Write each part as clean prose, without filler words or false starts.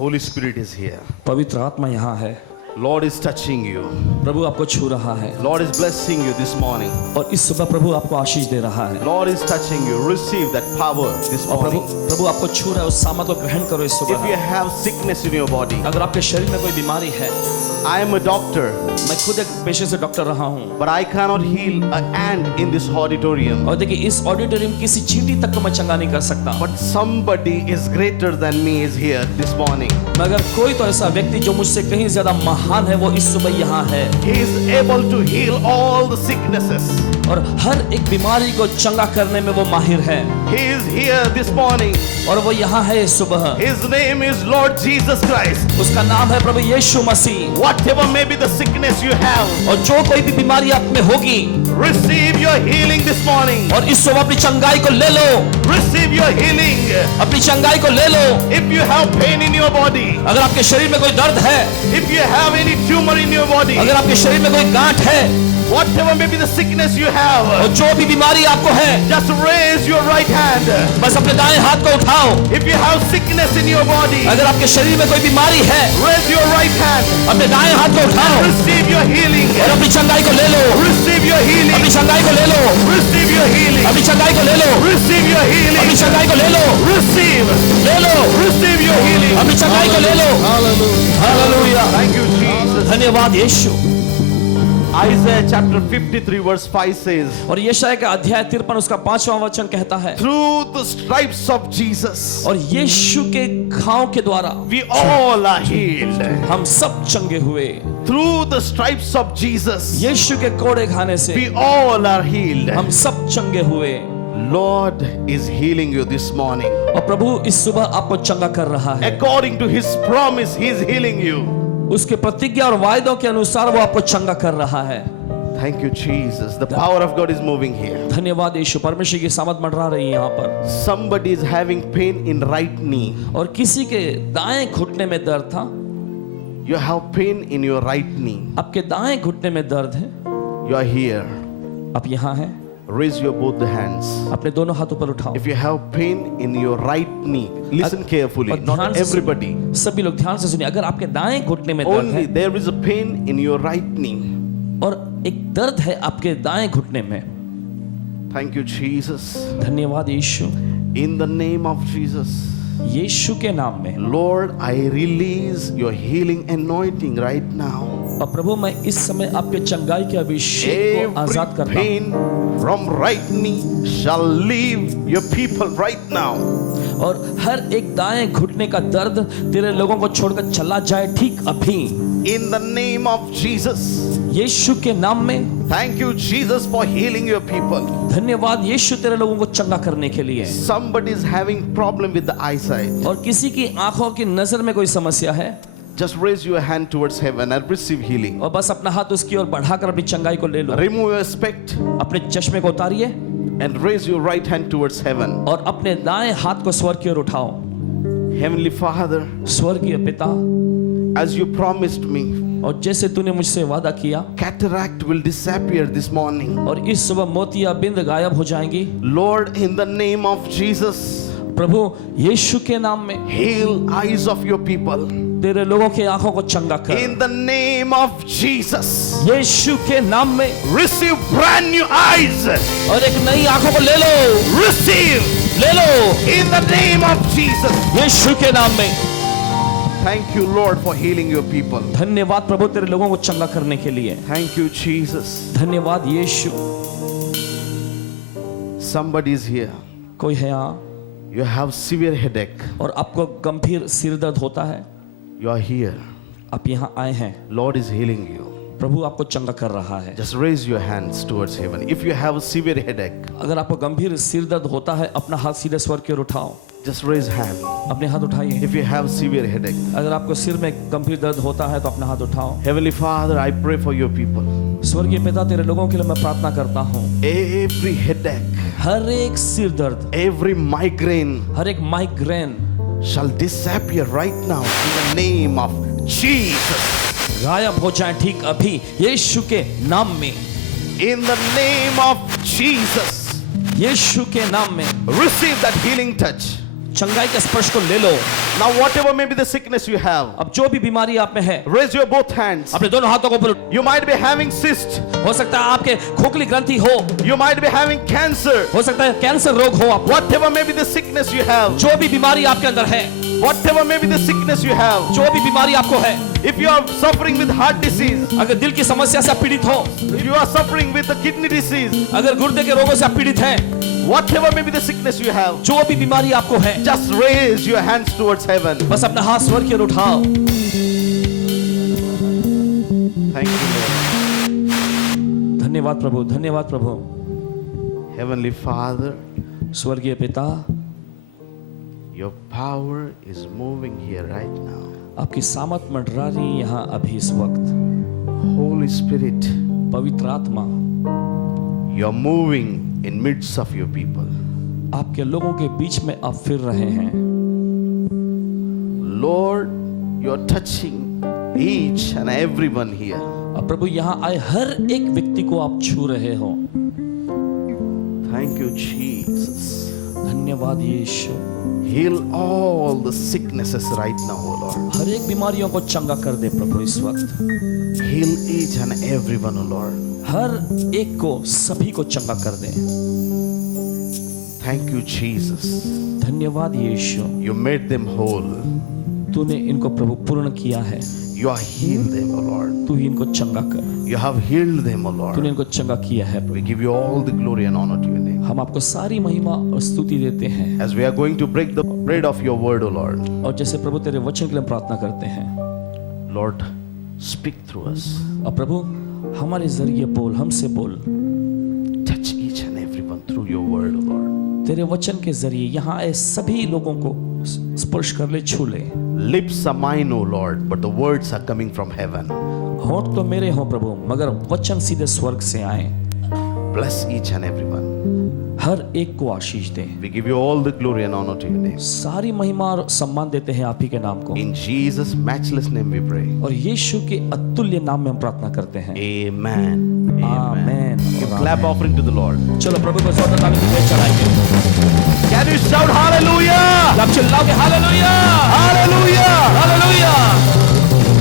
Holy Spirit is here. पवित्र आत्मा यहाँ है। Lord is touching you. प्रभु आपको छू रहा है Lord is blessing you this morning. और इस सुबह प्रभु आपको आशीष दे रहा है। Lord is touching you. Receive that power this और morning. प्रभु आपको छू रहा है, उस सामर्थ को ग्रहण करो इस If you सुबह। have sickness in your body, अगर आपके शरीर में कोई बीमारी है, I am a doctor, मैं खुद एक पेशे से डॉक्टर रहा हूँ, but I cannot heal an ant in this auditorium. और देखिए इस ऑडिटोरियम किसी चींटी तक को मैं चंगा नहीं कर सकता, But somebody is greater than me is here this morning. मगर कोई तो ऐसा व्यक्ति जो मुझसे कहीं ज्यादा महान है वो इस सुबह यहाँ है He is able to heal all the sicknesses. और हर एक बीमारी को चंगा करने में वो माहिर है He is here this morning. और वो यहाँ है इस सुबह। His name is Lord Jesus Christ. उसका नाम है प्रभु यीशु मसीह। Whatever may be the sickness you have, और जो कोई भी बीमारी आप में होगी, receive your healing this morning. और इस सुबह अपनी चंगाई को ले लो, Receive your healing. अपनी चंगाई को ले लो। If you have pain in your body, अगर आपके शरीर में कोई दर्द है, if you have any tumor in your body, अगर आपके शरीर में कोई गांठ है, whatever may be the sickness you have, और जो भी बीमारी आपको है, just raise your right hand. बस अपने दाएं हाथ को उठाओ। If you have sickness in your body, अगर आपके शरीर में कोई बीमारी है, raise your right hand. अपने दाएं हाथ को उठाओ Receive your healing. और अपनी चंगाई को ले लो। Receive your healing. अपनी चंगाई को ले लो। Receive your healing. अपनी चंगाई को ले लो। Receive your अपनी healing. चंगाई को ले लो। Receive. ले लो। Receive your healing. अपनी चंगाई को ले लो। हालेलुया। Thank you, Jesus. धन्यवाद यीशु। Isaiah chapter 53 verse 5 says, और यशायाह का अध्याय 53 उसका 5वां वचन कहता है, through the stripes of Jesus, और यीशु के घाव के द्वारा we all are healed. हम सब चंगे हुए। Through the stripes of Jesus, यीशु के कोड़े खाने से we all are healed. हम सब चंगे हुए। Lord is healing you this morning. और प्रभु इस सुबह आपको चंगा कर रहा है। According to His promise, He is healing you. उसके प्रतिज्ञा और वायदों के अनुसार वो आपको चंगा कर रहा है। Thank you, Jesus. The power of God is moving here. धन्यवाद यीशु। परमेश्वर की सामर्थ मंडरा रही है यहाँ पर। Somebody is having pain in right knee. और किसी के दाएं घुटने में दर्द था। You have pain in your right knee. आपके दाएं घुटने में दर्द है। You are here. आप यहाँ हैं। Raise your both the hands. अपने दोनों हाथ ऊपर उठाओ। If you have pain in your right knee, listen carefully. और Not ध्यान से everybody. सभी लोग ध्यान से सुनिए। अगर आपके दाएं घुटने में दर्द Only है there is a pain in your right knee. और एक दर्द है आपके दाएं घुटने में, Thank you, Jesus. धन्यवाद यीशु। In the name of Jesus, यीशु के नाम में Lord, I release your healing anointing right now. और प्रभु मैं इस समय आपके चंगाई के अभिषेक को आजाद Every करता हूँ। pain from right knee shall leave your people right now. और हर एक दाएं घुटने का दर्द तेरे लोगों को छोड़कर चला जाए ठीक अभी, In the name of Jesus. यीशु के नाम में। Thank you, Jesus, for healing your people. धन्यवाद यीशु तेरे लोगों को चंगा करने के लिए। Somebody is having problem with the eyesight. और किसी की आंखों की नजर में कोई समस्या है, Just raise your hand towards heaven and receive healing. और बस अपना हाथ उसकी ओर बढ़ाकर अपनी चंगाई को ले लो। Remove your spect अपने चश्मे को उतारिए and raise your right hand towards heaven. और अपने दाएं हाथ को स्वर्ग की ओर उठाओ। Heavenly Father, स्वर्गीय पिता, as you promised me, और जैसे तूने मुझसे वादा किया, cataract will disappear this morning. और इस सुबह मोतियाबिंद गायब हो जाएंगी। Lord, in the name of Jesus, प्रभु यीशु के नाम में heal eyes of your people. तेरे लोगों की आंखों को चंगा कर। In the name of Jesus, यीशु के नाम में receive brand new eyes. और एक नई आंखों को ले लो, Receive ले लो in the name of Jesus. यीशु के नाम में। Thank you, Lord, for healing your people. धन्यवाद प्रभु तेरे लोगों को चंगा करने के लिए। Thank you, Jesus. धन्यवाद यीशु। Somebody is here. कोई है यहाँ You have severe headache. और आपको गंभीर सिर दर्द होता है, You are here. आप यहाँ आए हैं, Lord is healing you. प्रभु आपको चंगा कर रहा है। Just raise your hands towards heaven. If you have a severe headache, अगर आपको गंभीर सिर दर्द होता है, अपना हाथ सीधे स्वर्ग की ओर उठाओ। just raise hand. अपने हाथ उठाइए। If you have severe headache, अगर आपको सिर में गंभीर दर्द होता है तो अपना हाथ उठाओ। Heavenly Father, I pray for your people. स्वर्गीय पिता, तेरे लोगों के लिए मैं प्रार्थना करता हूँ। Every headache, हर एक सिर दर्द, every migraine हर एक migraine shall disappear right now in the name of Jesus. गायब हो जाए ठीक अभी यीशु के नाम में। In the name of Jesus, यीशु के नाम में receive that healing touch. चंगाई के स्पर्श को ले लो। Now, whatever may be the sickness you have, अब जो भी बीमारी आप में है, raise your both hands. अपने दोनों हाथों को ऊपर। You might be having cyst. हो सकता है आपके खोखली ग्रंथि हो, You might be having cancer. हो सकता है कैंसर रोग हो आप। Whatever may be the sickness you have, जो भी बीमारी आपके अंदर है, whatever may be the sickness you have, जो भी बीमारी आपको है, if you are suffering with heart disease, अगर दिल की समस्या से आप पीड़ित हो, if you are suffering with the kidney disease, अगर गुर्दे के रोगों से आप पीड़ित हैं, whatever may be the sickness you have, जो भी बीमारी आपको है, just raise your hands towards heaven. बस अपना हाथ स्वर्ग की ओर उठाओ। Thank you, Lord. धन्यवाद प्रभु, धन्यवाद प्रभु। Heavenly Father, स्वर्गीय पिता, your power is moving here right now. आपकी सामत मंडरा रही है यहाँ अभी इस वक्त। Holy Spirit, पवित्र आत्मा, you're moving in midst of your people. आपके लोगों के बीच में आप फिर रहे हैं। Lord, you're touching each and everyone here. अब प्रभु यहाँ आए हर एक व्यक्ति को आप छू रहे हो। Thank you, Jesus. धन्यवाद यीशु। Heal all the sicknesses right now, O Lord. हर एक बीमारियों को चंगा कर दे प्रभु इस वक्त। Heal each and everyone, O Lord. हर एक को, सभी को चंगा कर दे। Thank you, Jesus. धन्यवाद यीशु। You made them whole. तूने इनको प्रभु पूर्ण किया है। You have healed them, O Lord. तू ही इनको चंगा कर। You have healed them, O Lord. तूने इनको चंगा किया है We Prabhu. give you all the glory and honor to your name. हम आपको सारी महिमा और स्तुति देते हैं। As we are going to break the bread of your word, O Lord. और जैसे प्रभु तेरे वचन के लिए हम प्रार्थना करते हैं, Lord, speak through us. और प्रभु हमारे जरिए बोल, हमसे बोल। Touch each and everyone through your word, O Lord. तेरे वचन के जरिए यहाँ आए सभी लोगों को स्पर्श कर ले, छू ले। Lips are mine, O Lord, but the words are coming from heaven. होंठ तो मेरे हों प्रभु, मगर वचन सीधे स्वर्ग से आए। Bless each and everyone. हर एक को आशीष दे। We give you all the glory and honor to your name. सारी महिमा और सम्मान देते हैं आप ही के नाम को। In Jesus' matchless name we pray. और यीशु के अतुल्य नाम में हम प्रार्थना करते हैं। Amen. Amen. Give clap offering to the Lord. चलो प्रभु को जोरदार ताली की भेंट चढ़ाएंगे। Can you shout hallelujah? आप चिल्लाओगे hallelujah, Hallelujah! Hallelujah.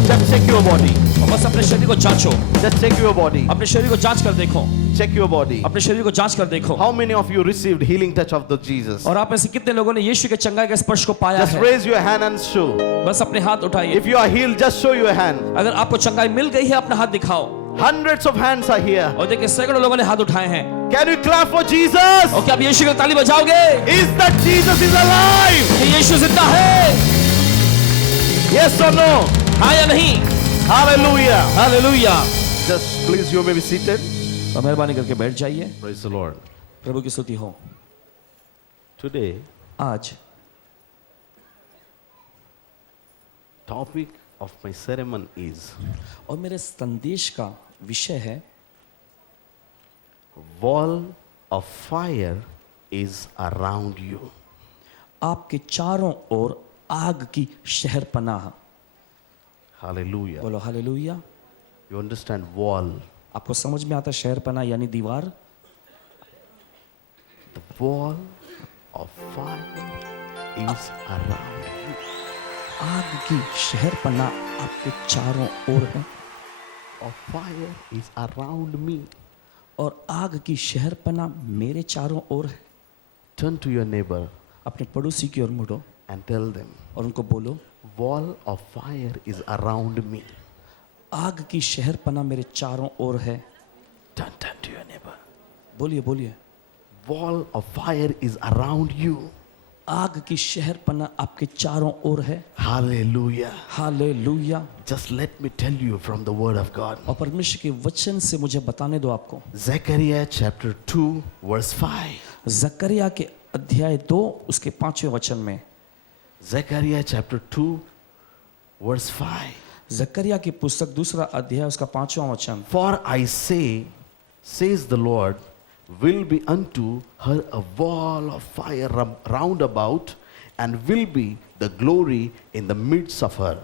Just check your body. और बस अपने शरीर को जांचो, Just check your body. अपने शरीर को जांच कर देखो, Check your body. अपने शरीर को जांच कर देखो। How many of you received healing touch of the Jesus? और आप में से कितने लोगों ने यीशु के चंगाई के स्पर्श को पाया Just है? raise your hand and show. बस अपने हाथ उठाइए। If you are healed, just show your hand. अगर आपको चंगाई मिल गई है, अपना हाथ दिखाओ। Hundreds of hands are here. और देखिए सैकड़ों लोगों ने हाथ उठाए हैं। Can you clap for Jesus? और क्या आप यीशु की ताली बजाओगे? Is that Jesus is alive? कि यीशु जिंदा है? Yes or no? हाँ या नहीं? Hallelujah. Hallelujah. Just please, you may be seated. तो मेहरबानी करके बैठ जाइए। Praise the Lord. प्रभु की स्तुति हो। Today, आज topic of my sermon is और मेरे संदेश का विषय है, wall of fire is around you. आपके चारों ओर आग की शहर पनाह। Hallelujah. बोलो हालेलुया। You understand wall? आपको समझ में आता शहर पनाह यानी दीवार? The wall of fire is around you. आग की शहर पनाह आपके चारों ओर है। Of fire is around me. और आग की शहर पनाह मेरे चारों ओर है। Turn to your neighbor अपने पड़ोसी की ओर मुड़ो and tell them, और उनको बोलो, wall of fire is around me. आग की शहर पनाह मेरे चारों ओर है। Turn to your neighbor. बोलिए बोलिए। Wall of fire is around you. आग की शहर पनाह आपके चारों ओर है। Hallelujah. Hallelujah. Just let me tell you from the word of God. और परमेश्वर के वचन से मुझे बताने दो आपको। Zechariah chapter 2 verse 5. जकरिया के अध्याय 2 उसके 5वें वचन में। Zechariah chapter 2 verse 5. जकरिया की पुस्तक दूसरा अध्याय उसका 5वां वचन। For I say, says the Lord, will be unto her a wall of fire round about, and will be the glory in the midst of her.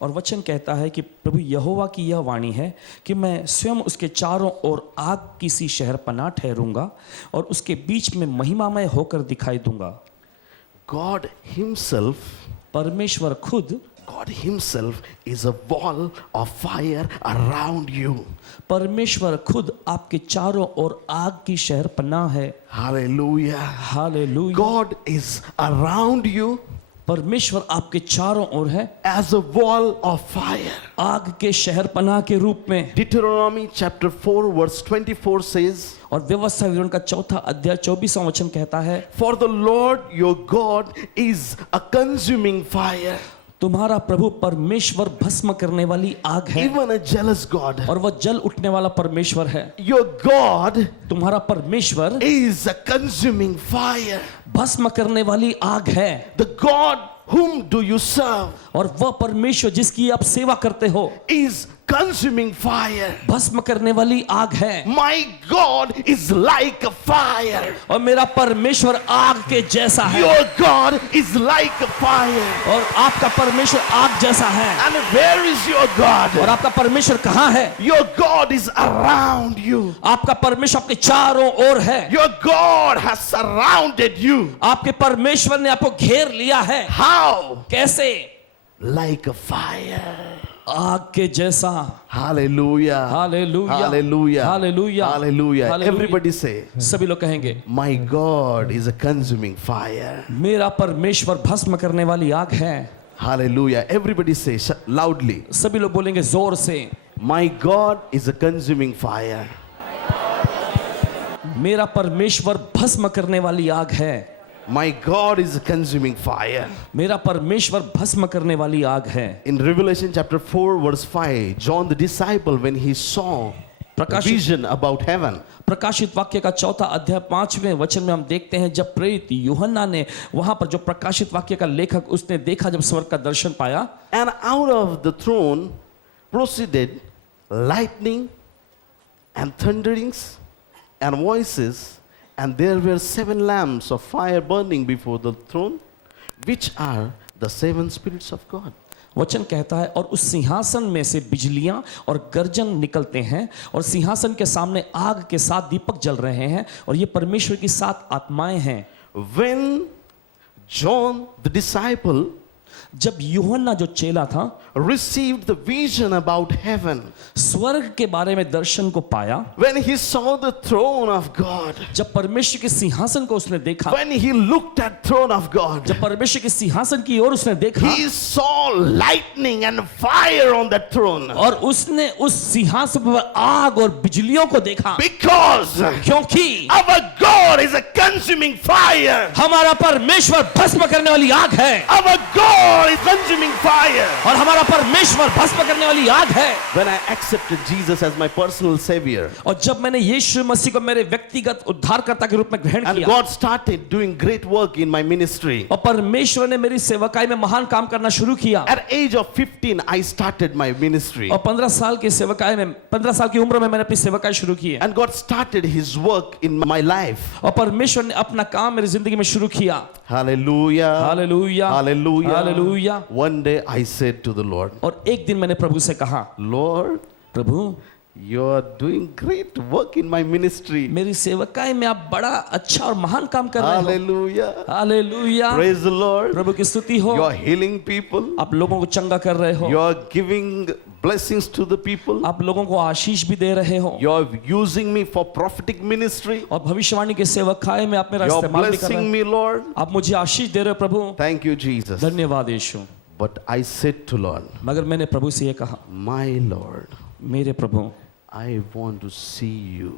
और वचन कहता है कि प्रभु यहोवा की यह वाणी है कि मैं स्वयं उसके चारों ओर आग की सी शहर पनाह ठहरूंगा और उसके बीच में महिमामय होकर दिखाई दूंगा। God Himself, परमेश्वर खुद, God Himself is a wall of fire around you. परमेश्वर खुद आपके चारों ओर आग की शहर पनाह है। Hallelujah. Hallelujah. God is around you परमेश्वर आपके चारों ओर है as a wall of fire. आग के शहर पनाह के रूप में। Deuteronomy chapter 4 verse 24 says, और व्यवस्था विवरण का 4 अध्याय 24वां वचन कहता है, For the Lord your God is a consuming fire, तुम्हारा प्रभु परमेश्वर भस्म करने वाली आग है, even a jealous God. और वह जल उठने वाला परमेश्वर है। Your God तुम्हारा परमेश्वर is a consuming fire. भस्म करने वाली आग है। The God whom do you serve और वह परमेश्वर जिसकी आप सेवा करते हो is consuming fire. भस्म करने वाली आग है। My God is like a fire. और मेरा परमेश्वर आग के जैसा है। Your God is like a fire. और आपका परमेश्वर आग जैसा है। And where is your God? और आपका परमेश्वर कहाँ है? Your God is around you. आपका परमेश्वर आपके चारों ओर है। Your God has surrounded you. आपके परमेश्वर ने आपको घेर लिया है। How? कैसे? Like a fire. आग के जैसा। Hallelujah. Hallelujah. Hallelujah. Hallelujah. Hallelujah. Hallelujah. Everybody say, सभी लोग कहेंगे, My God is a consuming fire. मेरा परमेश्वर भस्म करने वाली आग है। Hallelujah. Everybody say loudly, सभी लोग बोलेंगे जोर से, My God is a consuming fire. मेरा परमेश्वर भस्म करने वाली आग है। My God is a consuming fire. मेरा परमेश्वर भस्म करने वाली आग है। In Revelation chapter 4 verse 5, John the disciple, when he saw a vision about heaven, प्रकाशित वाक्य का 4 अध्याय 5वें वचन में हम देखते हैं जब प्रेरित यूहन्ना ने वहां पर जो प्रकाशित वाक्य का लेखक उसने देखा, जब स्वर्ग का दर्शन पाया, and out of the throne proceeded lightning and thunderings and voices, and there were 7 lamps of fire burning before the throne, which are the 7 spirits of God. वचन कहता है, और उस सिंहासन में से बिजलियां और गर्जन निकलते हैं, और सिंहासन के सामने आग के 7 दीपक जल रहे हैं, और ये परमेश्वर की 7 आत्माएं हैं। When John the disciple जब यूहन्ना जो चेला था received the vision about heaven, स्वर्ग के बारे में दर्शन को पाया, when he saw the throne of God, जब परमेश्वर के सिंहासन को उसने देखा, when he looked at throne of God, जब परमेश्वर के सिंहासन की ओर उसने देखा, he saw lightning and fire on that throne. और उसने उस सिंहासन पर आग और बिजलियों को देखा, Because क्योंकि our God is a consuming fire. हमारा परमेश्वर भस्म करने वाली आग है। Our God is consuming fire. और हमारा परमेश्वर भस्म करने वाली आग है। When I accepted Jesus as my personal savior, और जब मैंने यीशु मसीह को मेरे व्यक्तिगत उद्धारकर्ता के रूप में ग्रहण and किया, God started doing great work in my ministry, और परमेश्वर ने मेरी सेवकाई में महान काम करना शुरू किया, at age of 15 I started my ministry, और 15 साल की सेवकाई में 15 साल की उम्र में मैंने अपनी सेवकाई शुरू की है, and God started his work in my life. और परमेश्वर ने अपना काम मेरी जिंदगी में शुरू किया। Hallelujah. Hallelujah, Hallelujah. Hallelujah. One day I said to the Lord, और एक दिन मैंने प्रभु से कहा, Lord, Prabhu you are doing great work in my ministry. मेरी सेवकाई में आप बड़ा अच्छा और महान काम कर रहे हो। Hallelujah. Hallelujah, Praise the Lord. प्रभु की स्तुति हो। You are healing people. आप लोगों को चंगा कर रहे हो, You are giving blessings to the people. आप लोगों को आशीष भी दे रहे हो, You are using me for prophetic ministry. और भविष्यवाणी के सेवकाई में आप मेरा You are इस्तेमाल भी कर रहे blessing हो। me, Lord. आप मुझे आशीष दे रहे हो प्रभु, Thank you, Jesus. धन्यवाद यीशु। But I said to Lord, मगर मैंने प्रभु से ये कहा, my Lord, मेरे प्रभु, I want to see you.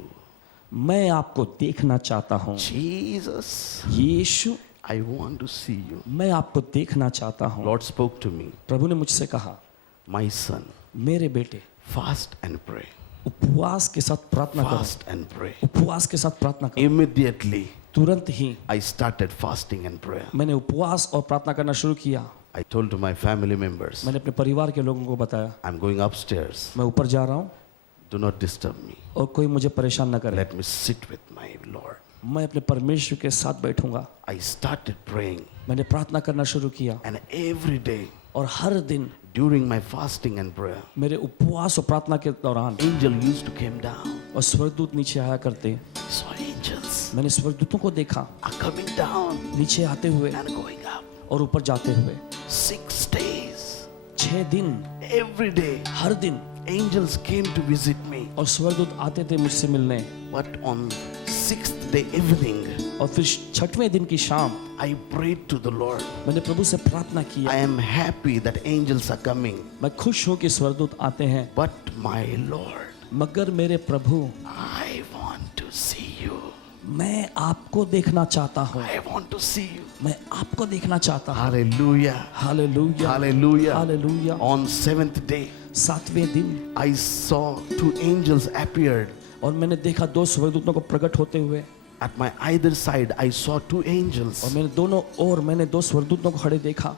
मैं आपको देखना चाहता हूँ। Jesus, Yeshu, I want to see you. मैं आपको देखना चाहता हूँ। Lord spoke to me, प्रभु ने मुझसे कहा, my son, मेरे बेटे, fast and pray. उपवास के साथ प्रार्थना करो। Fast and pray. उपवास के साथ प्रार्थना करो। Immediately, तुरंत ही I started fasting and prayer. मैंने उपवास और प्रार्थना करना शुरू किया। I told to my family members, मैंने अपने परिवार के लोगों को बताया, I'm going upstairs. मैं ऊपर जा रहा हूँ Do not disturb me. और कोई मुझे परेशान न करे। Let me sit with my Lord. मैं अपने परमेश्वर के साथ बैठूंगा। I started praying, मैंने प्रार्थना करना शुरू किया, and every day और हर दिन during my fasting and prayer, मेरे उपवास और प्रार्थना के दौरान angel used to come down. और स्वर्गदूत नीचे आया करते। So angels मैंने स्वर्गदूतों को देखा are coming down नीचे आते हुए and going और ऊपर जाते हुए 6 days, 6 दिन every day, हर दिन angels came to visit me. और स्वर्गदूत आते थे मुझसे मिलने। But on 6th day evening, और फिर 6वें दिन की शाम I prayed to the Lord. मैंने प्रभु से प्रार्थना I किया। am happy that angels are coming. मैं खुश हूँ कि स्वर्गदूत आते हैं, But my Lord, मगर मेरे प्रभु I want to see you. मैं आपको देखना चाहता हूँ, I want to see you. मैं आपको देखना चाहता हूँ। Hallelujah. Hallelujah, Hallelujah. Hallelujah. On 7th day, 7वें दिन I saw 2 angels appeared. और मैंने देखा 2 स्वर्गदूतों को प्रकट होते हुए, At my either side, I saw 2 angels. और मैंने दोनों ओर मैंने 2 स्वर्गदूतों को खड़े देखा।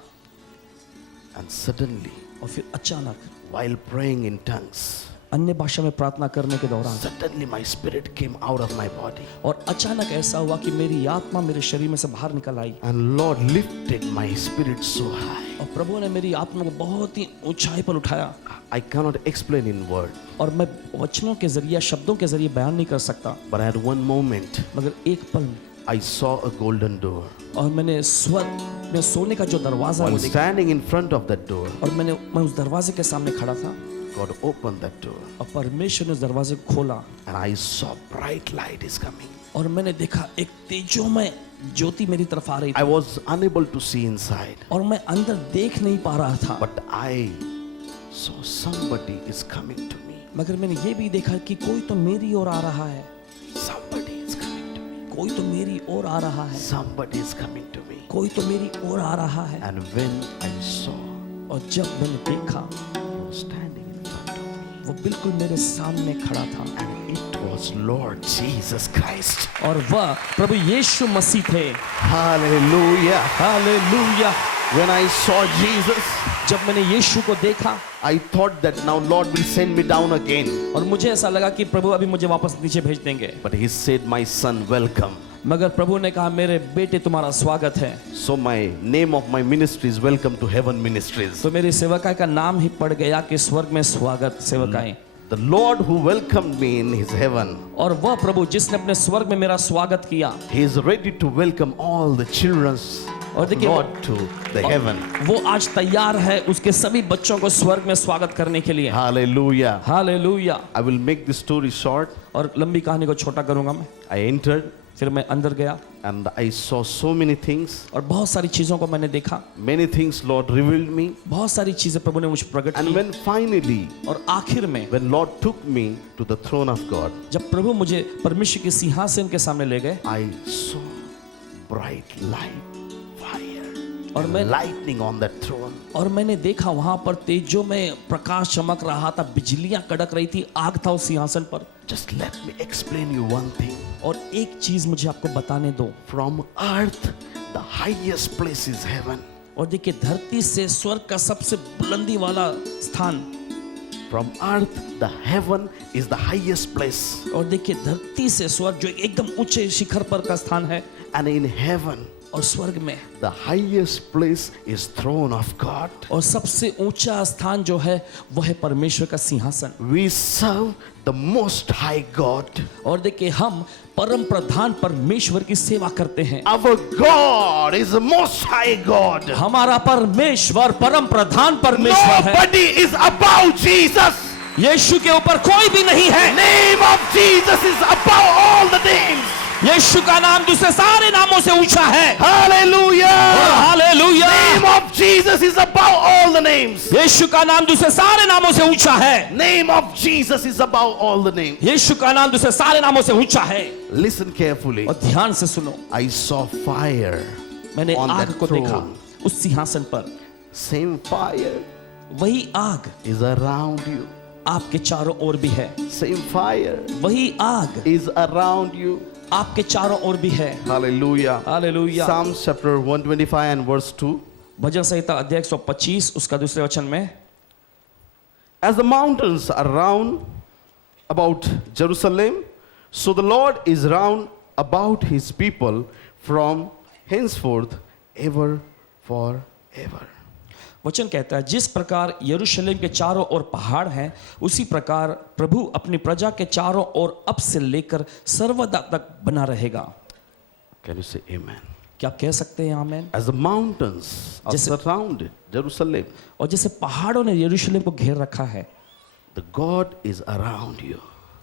And suddenly, और फिर अचानक while praying in tongues, अन्य भाषा में प्रार्थना करने के दौरान suddenly my spirit came out of my body. और अचानक ऐसा हुआ कि मेरी आत्मा मेरे शरीर में से बाहर निकल आई And Lord lifted my spirit so high. और प्रभु ने मेरी आत्मा को बहुत ही ऊंचाई पर उठाया। I cannot explain in word. और मैं वचनों के जरिए, शब्दों के जरिए बयान नहीं कर सकता, But at one moment, मगर एक पल में I saw a golden door. और मैंने स्वर्ग में सोने का जो दरवाजा है While वो देखा। standing in front of that door, और मैं उस दरवाजे के सामने खड़ा था God opened that door. और परमेश्वर ने उस दरवाजे को खोला And I saw bright light is coming. और मैंने देखा एक तेजोमय ज्योति मेरी तरफ आ रही I थी was unable to see inside. और मैं अंदर देख नहीं पा रहा था, But I saw somebody is coming to me. मगर मैंने ये भी देखा कि कोई तो मेरी ओर आ रहा है, Somebody is coming to me. कोई तो मेरी ओर आ रहा है, Somebody is coming to me. कोई तो मेरी ओर आ रहा है। And when I saw, और जब मैंने देखा he was standing in front of me. वो बिल्कुल मेरे सामने खड़ा था And it was Lord Jesus Christ. और वह प्रभु यीशु मसीह थे। Hallelujah. Hallelujah. When I saw Jesus, जब मैंने यीशु को देखा I thought that now Lord will send me down again. और मुझे ऐसा लगा कि प्रभु अभी मुझे वापस नीचे भेज देंगे, But he said, my son, welcome. मगर प्रभु ने कहा मेरे बेटे तुम्हारा स्वागत है। So my name of my ministry is Welcome to Heaven Ministries. तो मेरी सेवकाई का नाम ही पड़ गया कि स्वर्ग में स्वागत सेवकाई। The Lord who welcomed me in his heaven, और वह प्रभु जिसने अपने स्वर्ग में मेरा स्वागत किया, he is ready to welcome all the children और of देखिए God to the heaven. वो आज तैयार है उसके सभी बच्चों को स्वर्ग में स्वागत करने के लिए। Hallelujah. Hallelujah. I will make this story short. और लंबी कहानी को छोटा करूंगा मैं। I entered फिर मैं अंदर गया and I saw so many things. और बहुत सारी चीजों को मैंने देखा, Many things Lord revealed me. बहुत सारी चीजें प्रभु ने मुझे प्रकट And की। when finally, और आखिर में when Lord took me to the throne of God, जब प्रभु मुझे परमेश्वर के सिंहासन के सामने ले गए I saw bright light, fire, और and मैं lightning on that throne. और मैंने देखा वहां पर तेजों में प्रकाश चमक रहा था, बिजलियां कड़क रही थी, आग था उस सिंहासन पर। Just let me explain you one thing. और एक चीज मुझे आपको बताने दो। From earth, the highest place is heaven. और देखिए धरती से स्वर्ग का सबसे बुलंदी वाला स्थान, From earth, the heaven is the highest place. और देखिए धरती से स्वर्ग जो एकदम ऊंचे शिखर पर का स्थान है, And in heaven, और स्वर्ग में the highest place is throne of God. और सबसे ऊंचा स्थान जो है वह है परमेश्वर का सिंहासन। We serve the most high God. और देखिए हम परम प्रधान परमेश्वर की सेवा करते हैं। Our God is the most high God. हमारा परमेश्वर परम प्रधान परमेश्वर है। Nobody is above Jesus. यीशु के ऊपर कोई भी नहीं है। Name of Jesus is above all the names. यीशु का नाम दूसरे सारे नामों से ऊंचा है। Hallelujah. Hallelujah. Name of Jesus is above all the names. यीशु का नाम दूसरे सारे नामों से ऊंचा है। Name of Jesus is above all the names. यीशु का नाम दूसरे सारे नामों से ऊंचा है। Listen carefully. और ध्यान से सुनो, I saw fire मैंने on आग that को देखा throne. उस सिंहासन पर। Same fire वही आग is around you. आपके चारों ओर भी है। Same fire वही आग is around you. आपके चारों ओर भी है। Hallelujah. Hallelujah. Psalms chapter 125 and verse 2. भजन संहिता अध्याय 125 उसका दूसरे वचन में, As the mountains are round about Jerusalem, so the Lord is round about his people from henceforth ever forever. वचन कहता है जिस प्रकार यरूशलेम के चारों ओर पहाड़ हैं, उसी प्रकार प्रभु अपनी प्रजा के चारों ओर अब से लेकर सर्वदा तक बना रहेगा। Can you say amen? क्या आप कह सकते हैं आमेन? As the mountains are जैसे- surrounded Jerusalem, और जैसे पहाड़ों ने यरूशलेम को घेर रखा है, the God is around you.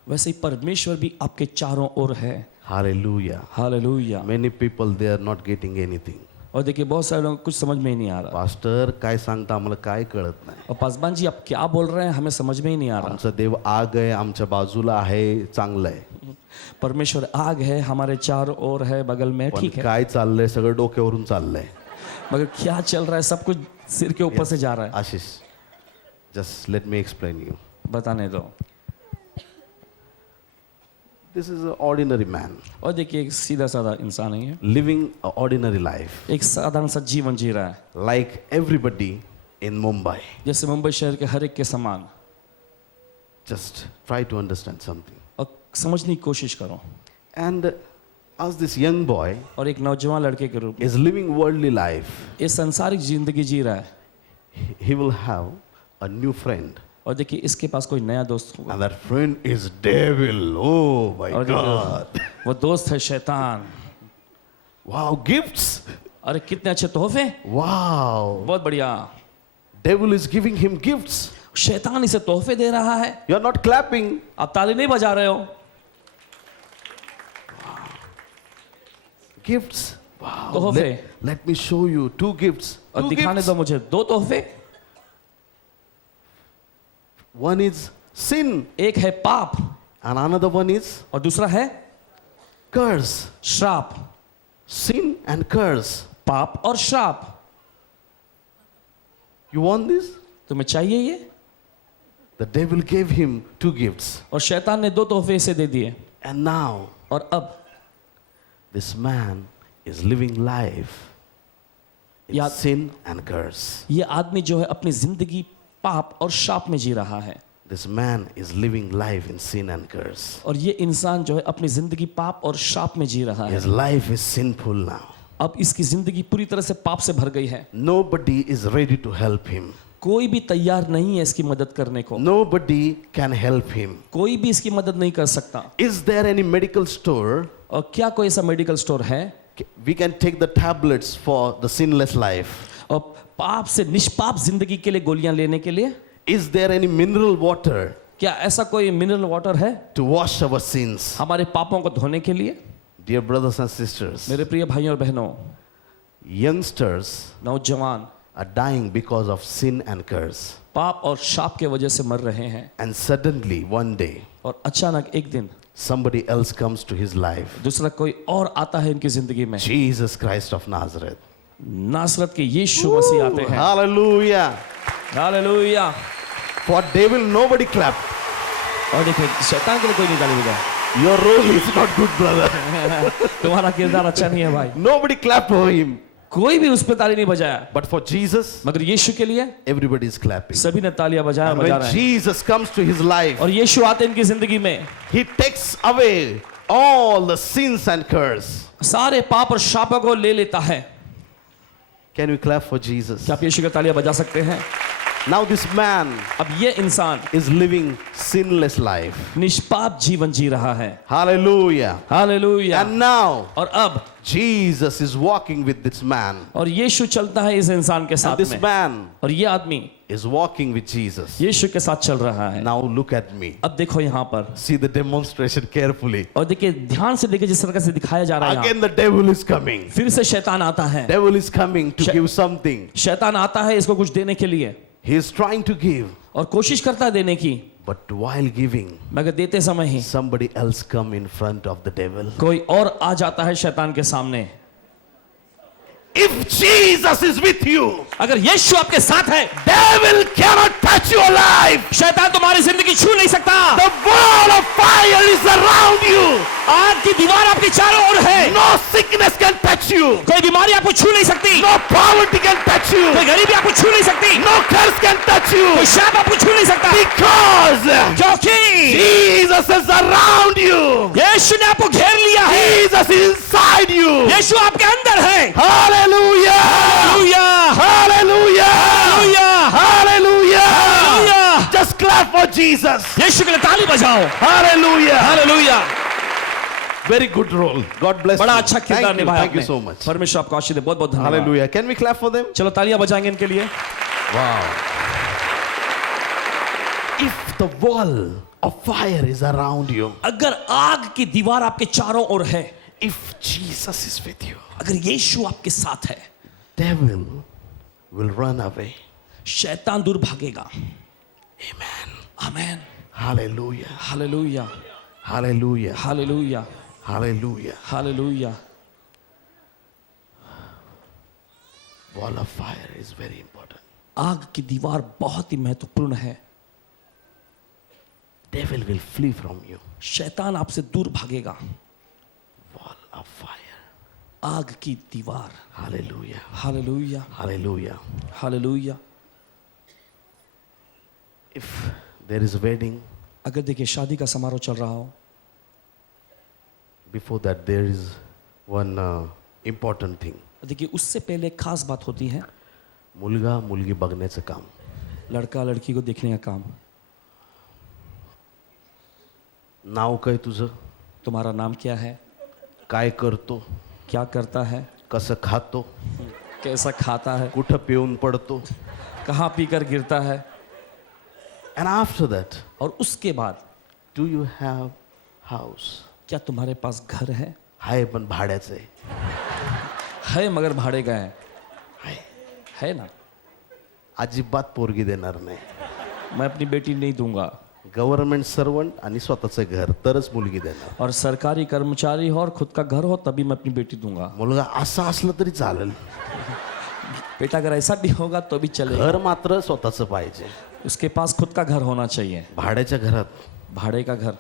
वैसे ही परमेश्वर भी आपके चारों ओर है। Hallelujah. Hallelujah. Many people, they are not getting anything. और देखिए बहुत सारे लोग कुछ समझ में ही नहीं आ रहा। Pastor, काय सांगता आम्हाला काय कळत नाही. और पासवान जी आप क्या बोल रहे हैं हमें समझ में ही नहीं आ रहा। आमचा देव आग आहे, आमच्या बाजूला आहे, चांगलं आहे. परमेश्वर आग है, हमारे चारों ओर है, बगल में, पण ठीक है, काय चाललंय सगळं डोक्यावरून चाललंय. मगर क्या चल रहा है सब कुछ सिर के ऊपर से जा रहा है। आशीष, just let me explain you. बताने दो। This is an ordinary man और देखिए एक सीधा साधा इंसान ही है, living an ordinary life एक साधारण सा जीवन जी रहा है, like everybody in Mumbai. जैसे मुंबई शहर के हर एक के समान। Just try to understand something. और समझने की कोशिश करो। And as this young boy और एक नौजवान लड़के के रूप में is living worldly life, इस सांसारिक जिंदगी जी रहा है, he will have a new friend. और देखिए इसके पास कोई नया दोस्त होगा, And that friend is devil. Oh my और God. वो दोस्त है शैतान। Wow, gifts. अरे कितने अच्छे तोहफे, Wow. बहुत बढ़िया। Devil is giving him gifts. शैतान इसे तोहफे दे रहा है, You are not clapping. आप ताली नहीं बजा रहे हो। Gifts. Wow. तोहफे। Let me show you two gifts. और Two दिखाने gifts. दो मुझे दो तोहफे। One is sin एक है पाप and another one is और दूसरा है curse. श्राप। Sin and curse. पाप और श्राप। You want this? तुम्हें चाहिए ये? The devil gave him two gifts. और शैतान ने दो तोहफे इसे दे दिए। And now और अब this man is living life in Yeah. sin and curse. ये आदमी जो है अपनी जिंदगी पाप और श्राप में जी रहा है। This man is living life in sin and curse. और ये इंसान जो है अपनी जिंदगी पाप और श्राप में जी रहा है। His life is sinful now. अब इसकी जिंदगी पूरी तरह से पाप से भर गई है। Nobody is ready to help him. कोई भी तैयार नहीं है इसकी मदद करने को। Nobody can help him. कोई भी इसकी मदद नहीं कर सकता। Is there any medical store? और क्या कोई ऐसा मेडिकल स्टोर है? We can take the tablets for the sinless life. और पाप से निष्पाप जिंदगी के लिए गोलियां लेने के लिए? Is there any mineral water क्या ऐसा कोई मिनरल वाटर है to wash our sins? हमारे पापों को धोने के लिए? Dear brothers and sisters, मेरे प्रिय भाइयों और बहनों, youngsters नौजवान are dying because of sin and curse. पाप और शाप के वजह से मर रहे हैं। And suddenly, one day, और अचानक एक दिन somebody else comes to his life. दूसरा कोई और आता है इनकी जिंदगी में। Jesus Christ of Nazareth. नासरत के यीशु मसीह आते हैं। Hallelujah. Hallelujah. For devil, nobody clapped. और देखिए शैतान के लिए कोई नहीं ताली बजाए। Your role is not good, brother. तुम्हारा किरदार अच्छा नहीं है भाई। Nobody clapped for him. कोई भी उस पर ताली नहीं बजाया, But for Jesus, मगर यीशु के लिए everybody is clapping. सभी ने तालियां बजाया And बजा when रहे हैं। Jesus comes to his life, और यीशु आते हैं इनकी जिंदगी में, he takes away all the sins and curse. सारे पाप और शापों को ले लेता है। Can we clap for Jesus? क्या आप यीशु की तालियां बजा सकते हैं? Now this man अब ये इंसान is living sinless life. निष्पाप जीवन जी रहा है। Hallelujah. हालेलुया। And now और अब Jesus is walking with this man. और यीशु चलता है इस इंसान के And साथ this में, man और ये आदमी is walking with Jesus. यीशु के साथ चल रहा है। Now look at me. अब देखो यहाँ पर, See the demonstration carefully. और देखिए ध्यान से देखिए जिस तरह से दिखाया जा रहा है यहाँ। Again the devil is coming. फिर से शैतान आता है। Devil is coming to Sh- give something. शैतान आता है इसको कुछ देने के लिए, He is trying to give. और कोशिश करता है देने की, But while giving, मगर देते समय ही somebody else come in front of the devil. कोई और आ जाता है शैतान के सामने। If Jesus is with you, अगर यीशु आपके साथ है, devil cannot touch your life. शैतान तुम्हारी जिंदगी छू नहीं सकता। The wall of fire is around you. आग की दीवार आपके चारों ओर है। No sickness can touch you. कोई बीमारी आपको छू नहीं सकती, No poverty can touch you. कोई गरीबी आपको छू नहीं सकती, No curse can touch you. कोई शाप आपको छू नहीं सकता, Because क्योंकि Jesus is around you. यीशु ने आपको घेर लिया है। Jesus is inside you. यीशु आपके अंदर है। Hallelujah. Hallelujah, Hallelujah. Hallelujah, Hallelujah. Hallelujah. Just clap for Jesus. यीशु के लिए ताली बजाओ। Hallelujah. Hallelujah. Very good role. God bless बड़ा you. अच्छा किरदार निभाया Thank you आपने। so much. परमेश्वर आपको आशीष दे। बहुत बहुत धन्यवाद। Hallelujah. Can we clap for them? चलो तालियां बजाएंगे इनके लिए। Wow. If the wall of fire is around you, अगर आग की दीवार आपके चारों ओर है, if Jesus is with you, अगर यीशु आपके साथ है, devil will run away. शैतान दूर भागेगा। Amen. Amen. Hallelujah. Hallelujah, Hallelujah. Hallelujah, Hallelujah. Hallelujah. Wall of fire is very important. आग की दीवार बहुत ही महत्वपूर्ण है। Devil will flee from you. शैतान आपसे दूर भागेगा। Wall of fire. आग की दीवार। Hallelujah. Hallelujah, Hallelujah. Hallelujah. If there is a wedding, अगर देखिए शादी का समारोह चल रहा हो, before that there is one important thing. देखिए उससे पहले एक खास बात होती है, मुलगा मुलगी बघण्याचं काम. लड़का लड़की को देखने का काम। नाव काय तुझं? तुम्हारा नाम क्या है, काय करतो? क्या करता है, कसं खातो? कैसा खाता है, कुठं पिऊन पडतो? कहाँ पीकर गिरता है, And after that, और उसके बाद do you have house? क्या तुम्हारे पास घर है? हाय पण भाड्याचं आहे. है मगर भाड़े का हाय. है ना। अजिबात पोरगी देणार नाही. मैं अपनी बेटी नहीं दूंगा, गव्हर्नमेंट सर्वंट आणि स्वतःचं घर तरच मुलगी देणार. और सरकारी कर्मचारी हो और खुद का घर हो तभी मैं अपनी बेटी दूंगा। मुलगा असा असला तरी चालेल, बेटा अगर ऐसा भी होगा तो भी चलेगा, घर मात्र स्वतःचं पाहिजे. उसके पास खुद का घर होना चाहिए। भाड्याच्या घरात भाड़े का घर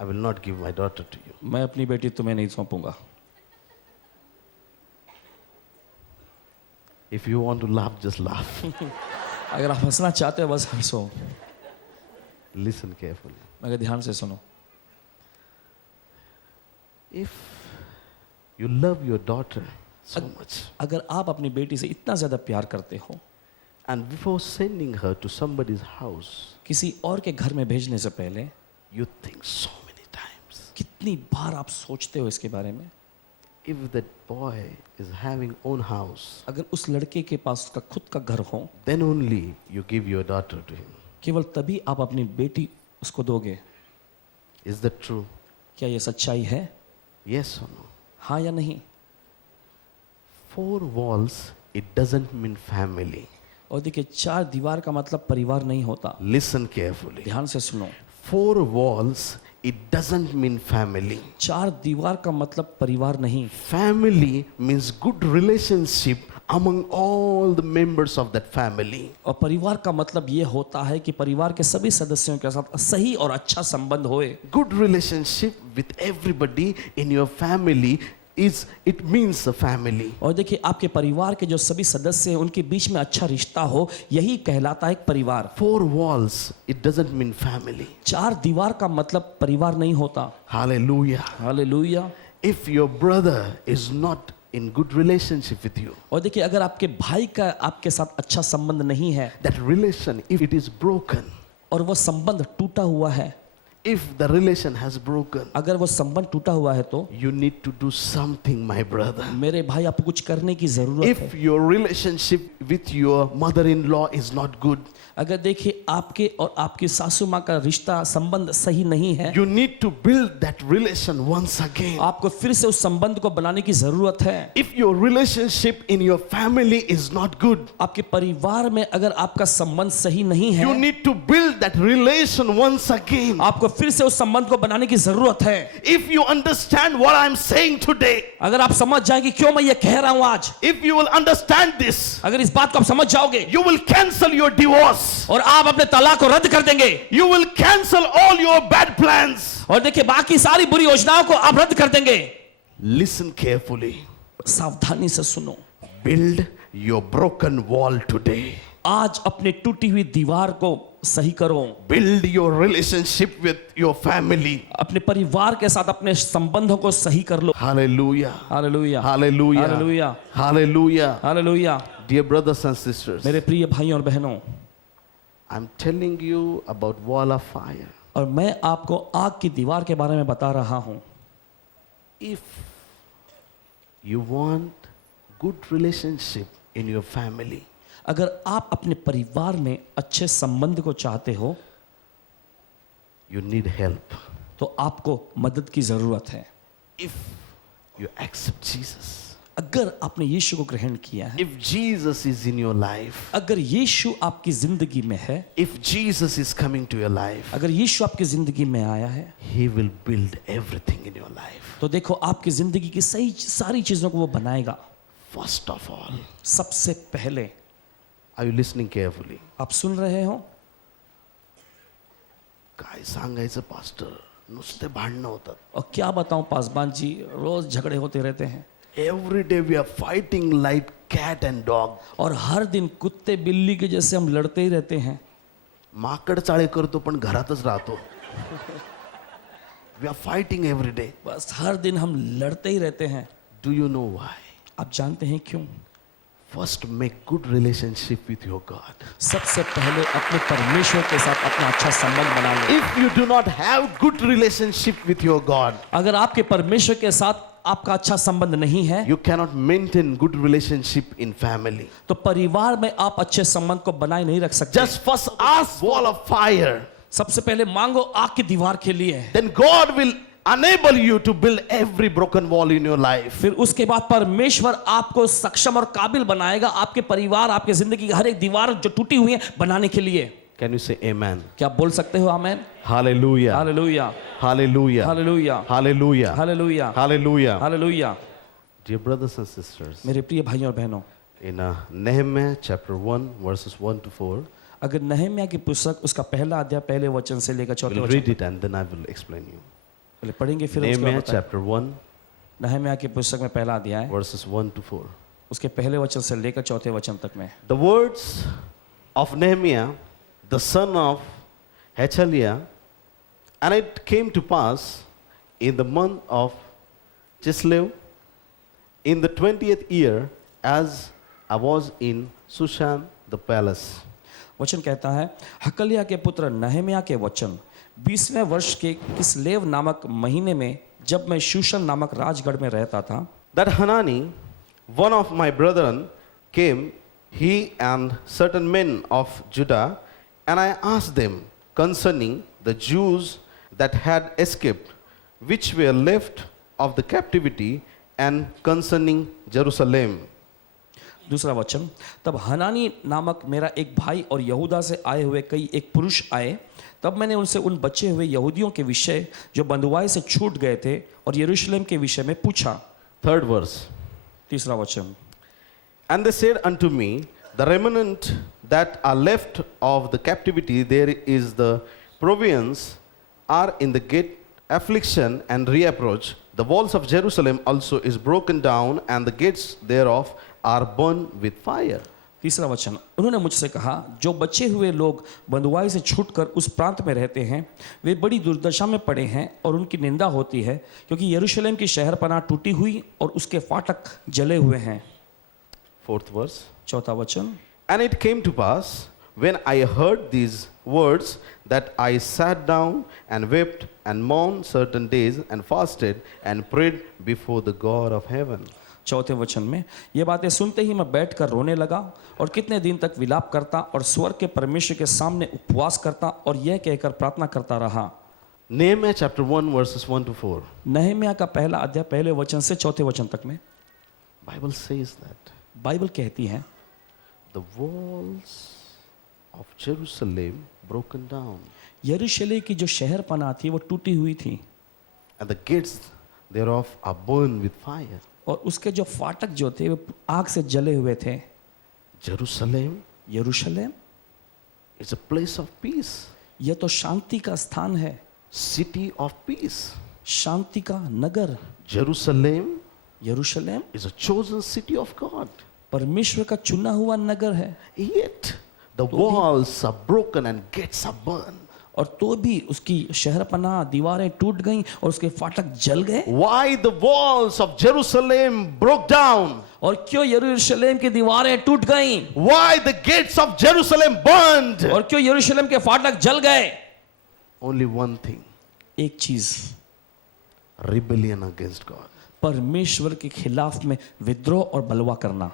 I will not give my daughter to you. मैं अपनी बेटी तुम्हें नहीं सौंपूंगा। If you want to laugh, just laugh. अगर आप हंसना चाहते हो बस हंसो, Listen carefully. मगर ध्यान से सुनो। If you love your daughter so much, अगर आप अपनी बेटी से इतना ज्यादा प्यार करते हो, and before sending her to somebody's house, किसी और के घर में भेजने से पहले you think so many times. कितनी बार आप सोचते हो इसके बारे में। If that boy is having own house, अगर उस लड़के के पास उसका खुद का घर हो, then only you give your daughter to him. केवल तभी आप अपनी बेटी उसको दोगे। Is that true? क्या ये सच्चाई है, Yes or no? हाँ या नहीं? 4 walls, it doesn't mean family. और देखिए 4 दीवार का मतलब परिवार नहीं होता। Listen carefully. ध्यान से सुनो, 4 walls, it doesn't mean family. 4 दीवार का मतलब परिवार नहीं। Family means good relationship among all the members of that family. और परिवार का मतलब ये होता है कि परिवार के सभी सदस्यों के साथ सही और अच्छा संबंध होए। Good relationship with everybody in your family it means a family. और देखिए आपके परिवार के जो सभी सदस्य हैं उनके बीच में अच्छा रिश्ता हो, यही कहलाता है एक परिवार। 4 walls, it doesn't mean family. 4 दीवार का मतलब परिवार नहीं होता। Hallelujah. Hallelujah. If your brother is not in good relationship with you, और देखिए अगर आपके भाई का आपके साथ अच्छा संबंध नहीं है, that relation, if it is broken, और वो संबंध टूटा हुआ है, if the relation has broken, अगर वो संबंध टूटा हुआ है तो you need to do something, my brother. मेरे भाई आपको कुछ करने की जरूरत है। If your relationship with your mother-in-law is not good, अगर देखिए आपके और आपकी सासू माँ का रिश्ता संबंध सही नहीं है, you need to build that relation once again. आपको फिर से उस संबंध को बनाने की जरूरत है। If your relationship in your family is not good, आपके परिवार में अगर आपका संबंध सही नहीं है, you need to build that relation once again. आपको फिर से उस संबंध को बनाने की जरूरत है। If you understand what I'm saying today, अगर आप समझ जाए कि क्यों मैं ये कह रहा हूं आज, if you will understand this, अगर इस बात को आप समझ जाओगे, you will cancel your divorce. और आप अपने तलाक को रद्द कर देंगे, You will cancel all your bad plans. और देखिए बाकी सारी बुरी योजनाओं को आप रद्द कर देंगे। Listen carefully. सावधानी से सुनो, Build your broken wall today. आज अपनी टूटी हुई दीवार को सही करो। Build your relationship with your family. अपने परिवार के साथ अपने संबंधों को सही कर लो। Hallelujah. Hallelujah, Hallelujah. Hallelujah, Hallelujah. Hallelujah. Dear brothers and sisters, मेरे प्रिय भाइयों और बहनों, I'm telling you about wall of fire. और मैं आपको आग की दीवार के बारे में बता रहा हूं। If you want good relationship in your family, अगर आप अपने परिवार में अच्छे संबंध को चाहते हो you need help. तो आपको मदद की जरूरत है। If you accept Jesus, अगर आपने यीशु को ग्रहण किया है, if Jesus is in your life, अगर यीशु आपकी जिंदगी में है, if Jesus is coming to your life, अगर यीशु आपकी जिंदगी में आया है, He will build everything in your life. तो देखो आपकी जिंदगी की सारी चीजों को वो बनाएगा। First of all, सबसे पहले, are you listening carefully? आप सुन रहे हो? काय सांगायचं पास्टर, नुसते भांडणं होतात. और क्या बताऊं पासवान जी, रोज झगड़े होते रहते हैं Every day we are fighting like cat and dog. और हर दिन कुत्ते बिल्ली के जैसे हम लड़ते ही रहते हैं। माकड चाळे करतो पण घरातच राहतो. We are fighting every day. बस हर दिन हम लड़ते ही रहते हैं। Do you know why? आप जानते हैं क्यों? First, make good relationship with your God. सबसे पहले अपने परमेश्वर के साथ अपना अच्छा संबंध बना लो। If you do not have good relationship with your God, अगर आपके परमेश्वर के साथ आपका अच्छा संबंध नहीं है, you cannot maintain good relationship in family. तो परिवार में आप अच्छे संबंध को बनाए नहीं रख सकते। Just first ask wall of fire. सबसे पहले मांगो आग की दीवार के लिए, Then God will enable you to build every broken wall in your life. फिर उसके बाद परमेश्वर आपको सक्षम और काबिल बनाएगा आपके परिवार, आपके जिंदगी की हर एक दीवार जो टूटी हुई है बनाने के लिए। Can you say amen? क्या आप बोल सकते हो आमेन? Hallelujah. Hallelujah, Hallelujah. Hallelujah, Hallelujah. Hallelujah, Hallelujah. Hallelujah. Dear brothers and sisters, मेरे प्रिय भाइयों और बहनों, in Nehemiah chapter 1 verses 1 to 4, अगर नहम्याह की पुस्तक उसका पहला अध्याय पहले वचन से लेकर चौथे we'll वचन read it and then I will explain you. पहले पढ़ेंगे, फिर उसके Nehemiah बाद बताएं। chapter 1 नहम्याह की पुस्तक में पहला अध्याय verses 1 to 4. उसके पहले वचन से लेकर चौथे वचन तक में। The words of Nehemiah, the son of Hachaliah, and it came to pass in the month of Chislev, in the 20th year, as I was in Shushan the palace. वचन कहता है, हकलिया के पुत्र नहम्याह के वचन 20वें वर्ष के किसलेव नामक महीने में, जब मैं शूशन नामक राजगढ़ में रहता था, That Hanani, one of my brethren, came, he and certain men of Judah, and I asked them concerning the Jews that had escaped, which were left of the captivity, and concerning Jerusalem. दूसरा वचन, तब हनानी नामक मेरा एक भाई और यहूदा से आए हुए कई एक पुरुष आए, तब मैंने उनसे उन बचे हुए यहूदियों के विषय जो बंधुआई से छूट गए थे और यरूशलेम के विषय में पूछा। Third verse. तीसरा वचन, And they said unto me, the remnant that are left of the captivity, there is the provisions, are in the gate affliction and reapproach. The walls of Jerusalem also is broken down, and the gates thereof are burned with fire. तीसरा वचन, उन्होंने मुझसे कहा, जो बचे हुए लोग बंधुआई से छूटकर उस प्रांत में रहते हैं, वे बड़ी दुर्दशा में पड़े हैं और उनकी निंदा होती है, क्योंकि यरूशलेम की शहरपनाह टूटी हुई और उसके फाटक जले हुए हैं। Fourth verse. चौथा वचन, And it came to pass, when I heard these words, that I sat down and wept and mourned certain days and fasted and prayed before the God of heaven. चौथे वचन में, ये बातें सुनते ही मैं बैठकर रोने लगा और कितने दिन तक विलाप करता और स्वर्ग के परमेश्वर के सामने उपवास करता और यह कहकर प्रार्थना करता रहा। Nehemiah chapter 1 verses 1 to 4. नहम्याह का पहला अध्याय पहले वचन से चौथे वचन तक में Bible says that बाइबल कहती है, the walls of Jerusalem broken down, यरूशलेम की जो शहरपनाह थी वो टूटी हुई थी and the gates thereof are burned with fire. और उसके जो फाटक जो थे वो आग से जले हुए थे। Jerusalem यरूशलेम is a place of peace, यह तो शांति का स्थान है, city of peace. शांति का नगर। Jerusalem यरूशलेम is a chosen city of God. परमेश्वर का चुना हुआ नगर है, Yet the walls are broken and gates are burned. और तो भी उसकी शहरपनाह दीवारें टूट गईं और उसके फाटक जल गए। Why the walls of Jerusalem broke down? और क्यों यरूशलेम की दीवारें टूट गईं? Why the gates of Jerusalem burned? और क्यों यरूशलेम के फाटक जल गए? Only one thing, एक चीज, rebellion against God. परमेश्वर के खिलाफ में विद्रोह और बलवा करना।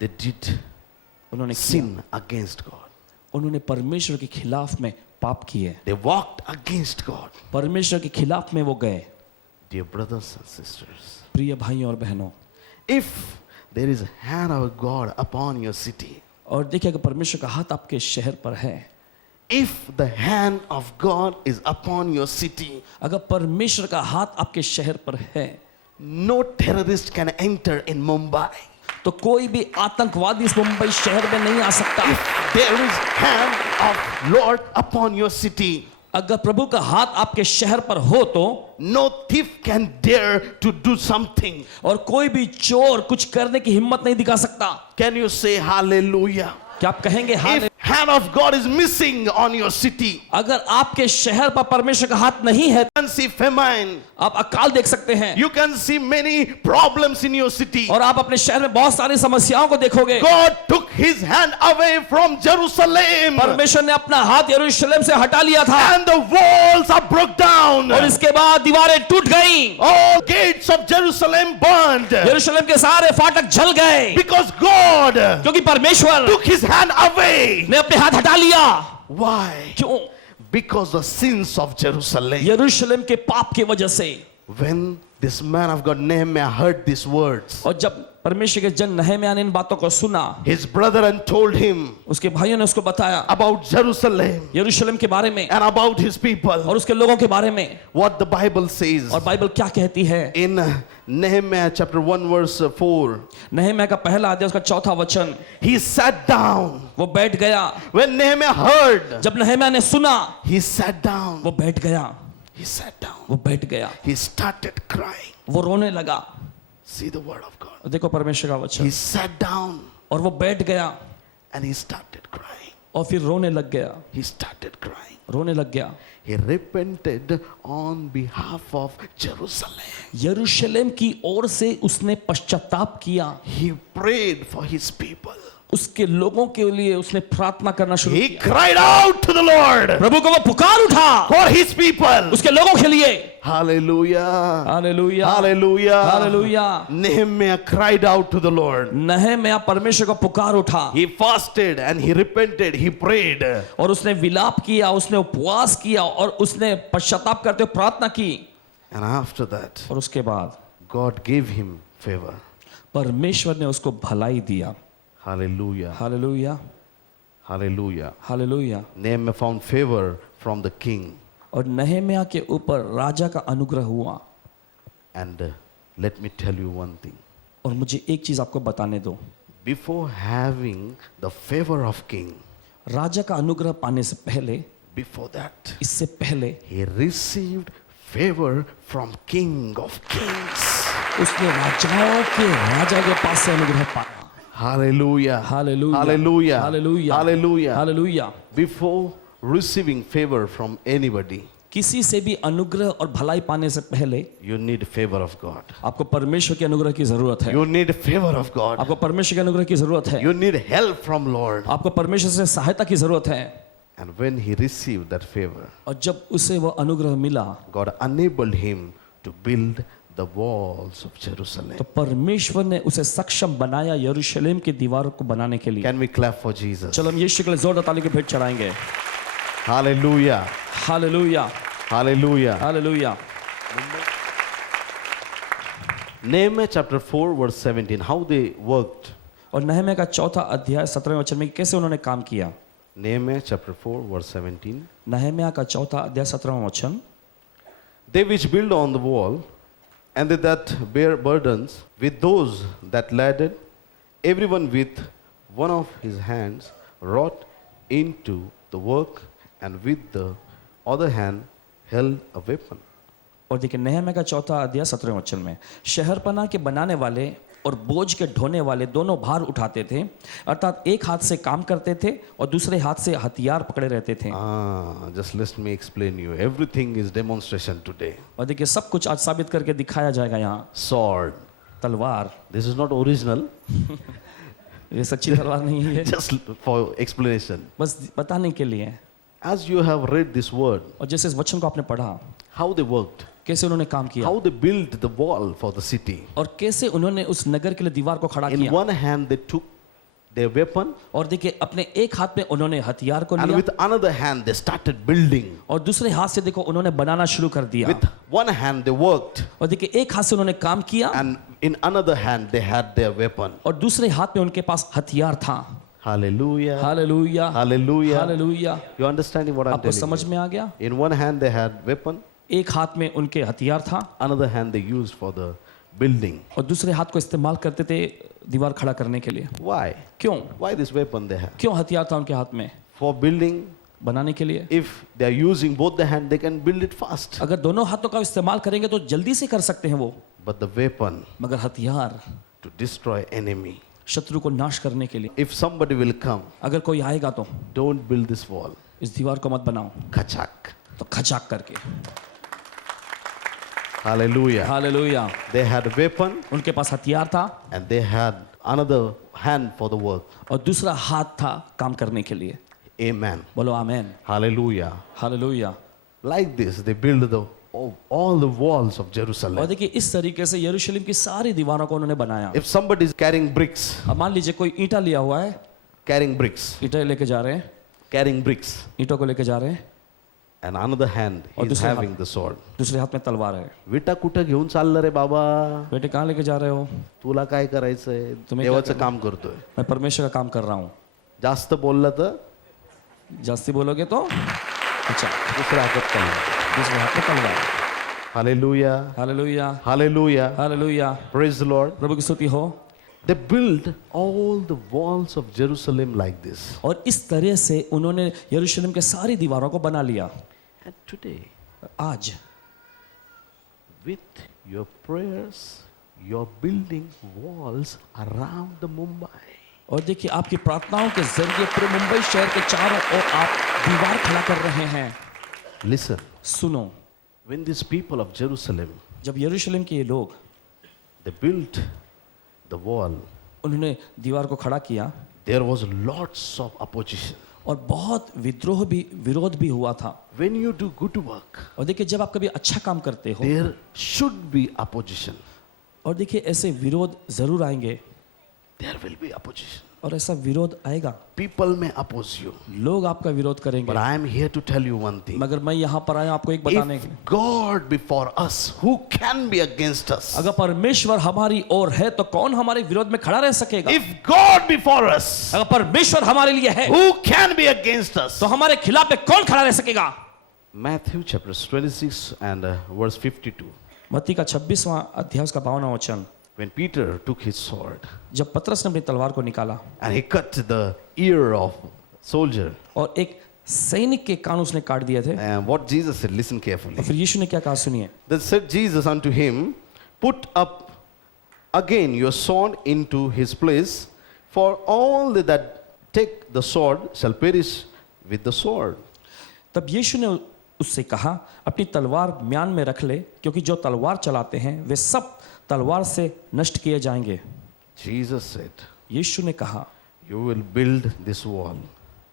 They did उन्होंने किया। sin against God. उन्होंने परमेश्वर के खिलाफ में पाप किए, They walked against God. परमेश्वर के खिलाफ में वो गए। Dear brothers and sisters, प्रिय भाइयों और बहनों, if there is a hand of God upon your city, और देखिए अगर परमेश्वर का हाथ आपके शहर पर है, if the hand of God is upon your city, अगर परमेश्वर का हाथ आपके शहर पर है, no terrorist can enter in Mumbai. तो कोई भी आतंकवादी इस मुंबई शहर में नहीं आ सकता। If there is hand of Lord upon your city, अगर प्रभु का हाथ आपके शहर पर हो तो no thief can dare to do something. और कोई भी चोर कुछ करने की हिम्मत नहीं दिखा सकता। Can you say hallelujah? क्या आप कहेंगे हाल? If hand of God is missing on your city, अगर आपके शहर पर परमेश्वर का हाथ नहीं है, you can see famine, आप अकाल देख सकते हैं, you can see many problems in your city. और आप अपने शहर में बहुत सारी समस्याओं को देखोगे। God took his hand away from Jerusalem, परमेश्वर ने अपना हाथ यरूशलेम से हटा लिया था, and the walls are broke down. और इसके बाद दीवारें टूट गईं, All gates of Jerusalem burned यरूशलेम के सारे फाटक जल गए, because God क्योंकि परमेश्वर took his hand away. ने अपने हाथ हटा लिया। Why? क्यों? Because the sins of Jerusalem. यरूशलेम के पाप की वजह से। When this man of God Nehemiah heard these words, और जब परमेश्वर के जन नहम्याह ने इन बातों को सुना, his brethren told him उसके भाइयों ने उसको बताया about Jerusalem यरूशलेम के बारे में and about his people. और उसके लोगों के बारे में। What the Bible says और बाइबल क्या कहती है? in Nehemiah chapter 1 verse 4, नहम्याह का पहला अध्याय उसका 4था वचन, he sat down. वो बैठ गया। When Nehemiah heard, जब नहम्याह ने सुना, he sat down. वो बैठ गया। He sat down. वो बैठ गया, He started crying. वो रोने लगा। See the word of God. देखो परमेश्वर का वचन। He sat down और वो बैठ गया and he started crying. और फिर रोने लग गया, He started crying. रोने लग गया। He repented on behalf of Jerusalem. यरूशलेम की ओर से उसने पश्चाताप किया, He prayed for his people. उसके लोगों के लिए उसने प्रार्थना करना शुरू He किया। cried out to the Lord प्रभु को वो पुकार उठा for his people. उसके लोगों के लिए। Hallelujah. Hallelujah, Hallelujah. Hallelujah. Nehemiah cried out to the Lord. नहम्याह परमेश्वर को पुकार उठा He fasted and he repented. He prayed. और उसने विलाप किया, उसने उपवास किया और उसने पश्चाताप करते हुए प्रार्थना की। And after that, और उसके बाद God gave him favor. परमेश्वर ने उसको भलाई दिया। Hallelujah. Hallelujah, Hallelujah. Hallelujah. Nehemiah found favor from the king. और नहम्याह के ऊपर राजा का अनुग्रह हुआ। And let me tell you one thing. और मुझे एक चीज आपको बताने दो, Before having the favor of king, राजा का अनुग्रह पाने से पहले, before that, इससे पहले he received favor from King of Kings. उसने राजाओं के राजा के पास से अनुग्रह पाया। Hallelujah. Hallelujah, Hallelujah. Hallelujah, Hallelujah. Hallelujah. Before receiving favor from anybody, किसी से भी अनुग्रह और भलाई पाने से पहले you need favor of God. आपको परमेश्वर के अनुग्रह की जरूरत है। You need favor of God. आपको परमेश्वर के अनुग्रह की जरूरत है। You need help from Lord. आपको परमेश्वर से सहायता की जरूरत है। And when he received that favor, और जब उसे वह अनुग्रह मिला God enabled him to build the walls of Jerusalem. तो परमेश्वर ने उसे सक्षम बनाया यरूशलेम की दीवारों को बनाने के लिए। Can we clap for Jesus? चलो हम यीशु के लिए जोरदार ताली की भेंट चढ़ाएंगे। Hallelujah. Hallelujah, Hallelujah. Hallelujah. Nehemiah chapter 4 verse 17, how they worked. और नहम्याह का 4था अध्याय 17वें वचन में कैसे उन्होंने काम किया। Nehemiah chapter 4 verse 17. नहम्याह का 4था अध्याय 17वां वचन, They which build on the wall, and they that bear burdens, with those that laden, everyone with one of his hands wrought into the work, and with the other hand held a weapon. और देखिए नहम्याह का 4था अध्याय 17वें वचन में, शहरपनाह के बनाने वाले और बोझ के ढोने वाले दोनों भार उठाते थे, अर्थात एक हाथ से काम करते थे और दूसरे हाथ से हथियार पकड़े रहते थे। Just let me explain you. Everything is demonstration today. और देखिए सब कुछ आज साबित करके दिखाया जाएगा यहाँ। Sword. तलवार, This is not original. ये सच्ची तलवार नहीं है, Just for explanation. बस बताने के लिए। As you have read this word, और जैसे इस वचन को आपने पढ़ा, how they worked. कैसे उन्होंने काम किया how they built the wall for the city. और कैसे उन्होंने उस नगर के लिए दीवार को खड़ा In किया। one hand, they took their weapon, और देखिए अपने एक हाथ में उन्होंने हथियार को and लिया with another hand, they started building. और दूसरे हाथ से देखो उन्होंने बनाना शुरू कर दिया। With one hand, they worked, और देखिए एक हाथ से उन्होंने काम किया and in another hand, they had their weapon. और दूसरे हाथ में उनके पास हथियार था। Hallelujah. Hallelujah Hallelujah. Hallelujah. You understanding what I'm आपको telling समझ you? में आ गया? In one hand, they had weapon, एक हाथ में उनके हथियार था another hand, they used for the building. और दूसरे हाथ को इस्तेमाल करते थे दीवार खड़ा करने के लिए। Why? क्यों? Why this weapon they have? क्यों हथियार था उनके हाथ में? For building, बनाने के लिए। if they are using both the hand, they can build it fast. अगर दोनों हाथों का इस्तेमाल करेंगे तो जल्दी से कर सकते हैं वो, But the weapon मगर हथियार to destroy enemy. शत्रु को नाश करने के लिए। If somebody will come, अगर कोई आएगा तो don't build this wall. इस दीवार को मत बनाओ, Kachak. तो खचाक करके। Hallelujah. Hallelujah. They had a weapon उनके पास हथियार था and they had another hand for the work. और दूसरा हाथ था काम करने के लिए। Amen. बोलो आमेन। Hallelujah. Hallelujah. Like this, they build all the walls of और Jerusalem. देखिए इस तरीके से यरूशलेम की सारी दीवारों को उन्होंने बनाया। If somebody is carrying bricks, अब मान लीजिए कोई ईंटा लिया हुआ है, carrying bricks, ईंटे लेके जा रहे हैं, carrying bricks, ईंटों को लेके जा रहे हैं, and another hand और he's दूसरे having the sword. दूसरे हाथ में तलवार है। विटा कुठं घेऊन चाललं रे बाबा, बेटे कहाँ लेके जा रहे हो? तुला काय करायचंय? तुम्हें क्या देवाचं काम करतोय. मैं परमेश्वर का काम कर रहा हूँ। जास्त बोललं तर जास्ती बोलोगे तो अच्छा, दुसऱ्या हातात तलवार. दूसरे हाथ में तलवार। Hallelujah. Hallelujah Hallelujah. Hallelujah. Praise the Lord. प्रभु की स्तुति हो। They built all the walls of Jerusalem like this. और इस तरह से उन्होंने यरूशलेम के सारी दीवारों को बना लिया। And today, आज with your prayers, you're building walls around the Mumbai. और देखिए आपकी प्रार्थनाओं के जरिए पूरे मुंबई शहर के चारों ओर आप दीवार खड़ा कर रहे हैं। Listen, सुनो, when these people of Jerusalem, जब यरूशलेम के ये लोग they built the wall, उन्होंने दीवार को खड़ा किया there was lots of opposition. और बहुत विद्रोह भी विरोध भी हुआ था। When you do good work, और देखिए जब आप कभी अच्छा काम करते हो there should be opposition. और देखिए ऐसे विरोध जरूर आएंगे There will be opposition. और ऐसा विरोध आएगा, People may oppose you. लोग आपका विरोध करेंगे। But I am here to tell you one thing. मगर मैं यहाँ पर आया आपको एक बताने के लिए, If God be for us, who can be against us? अगर परमेश्वर हमारी ओर है तो कौन हमारे विरोध में खड़ा रह सकेगा? If God be for us, अगर परमेश्वर हमारे लिए है who can be against us? तो हमारे खिलाफ में कौन खड़ा रह सकेगा? Matthew chapter 26 and verse 52. मत्ती का 26वां अध्याय उसका 52वां वचन। When Peter took his sword जब पतरस ने अपनी तलवार को निकाला and he cut the ear of soldier, और एक सैनिक के कान उसने काट दिए थे, and what Jesus said, listen carefully. तो फिर यीशु ने क्या कहा सुनिए। Then said Jesus unto him, put up again your sword into his place, for all they that take the sword shall perish with the sword. तब यीशु ने उससे कहा अपनी तलवार म्यान में रख ले, क्योंकि जो तलवार चलाते हैं वे सब तलवार से नष्ट किए जाएंगे। Jesus said, यीशु ने कहा you will build this wall,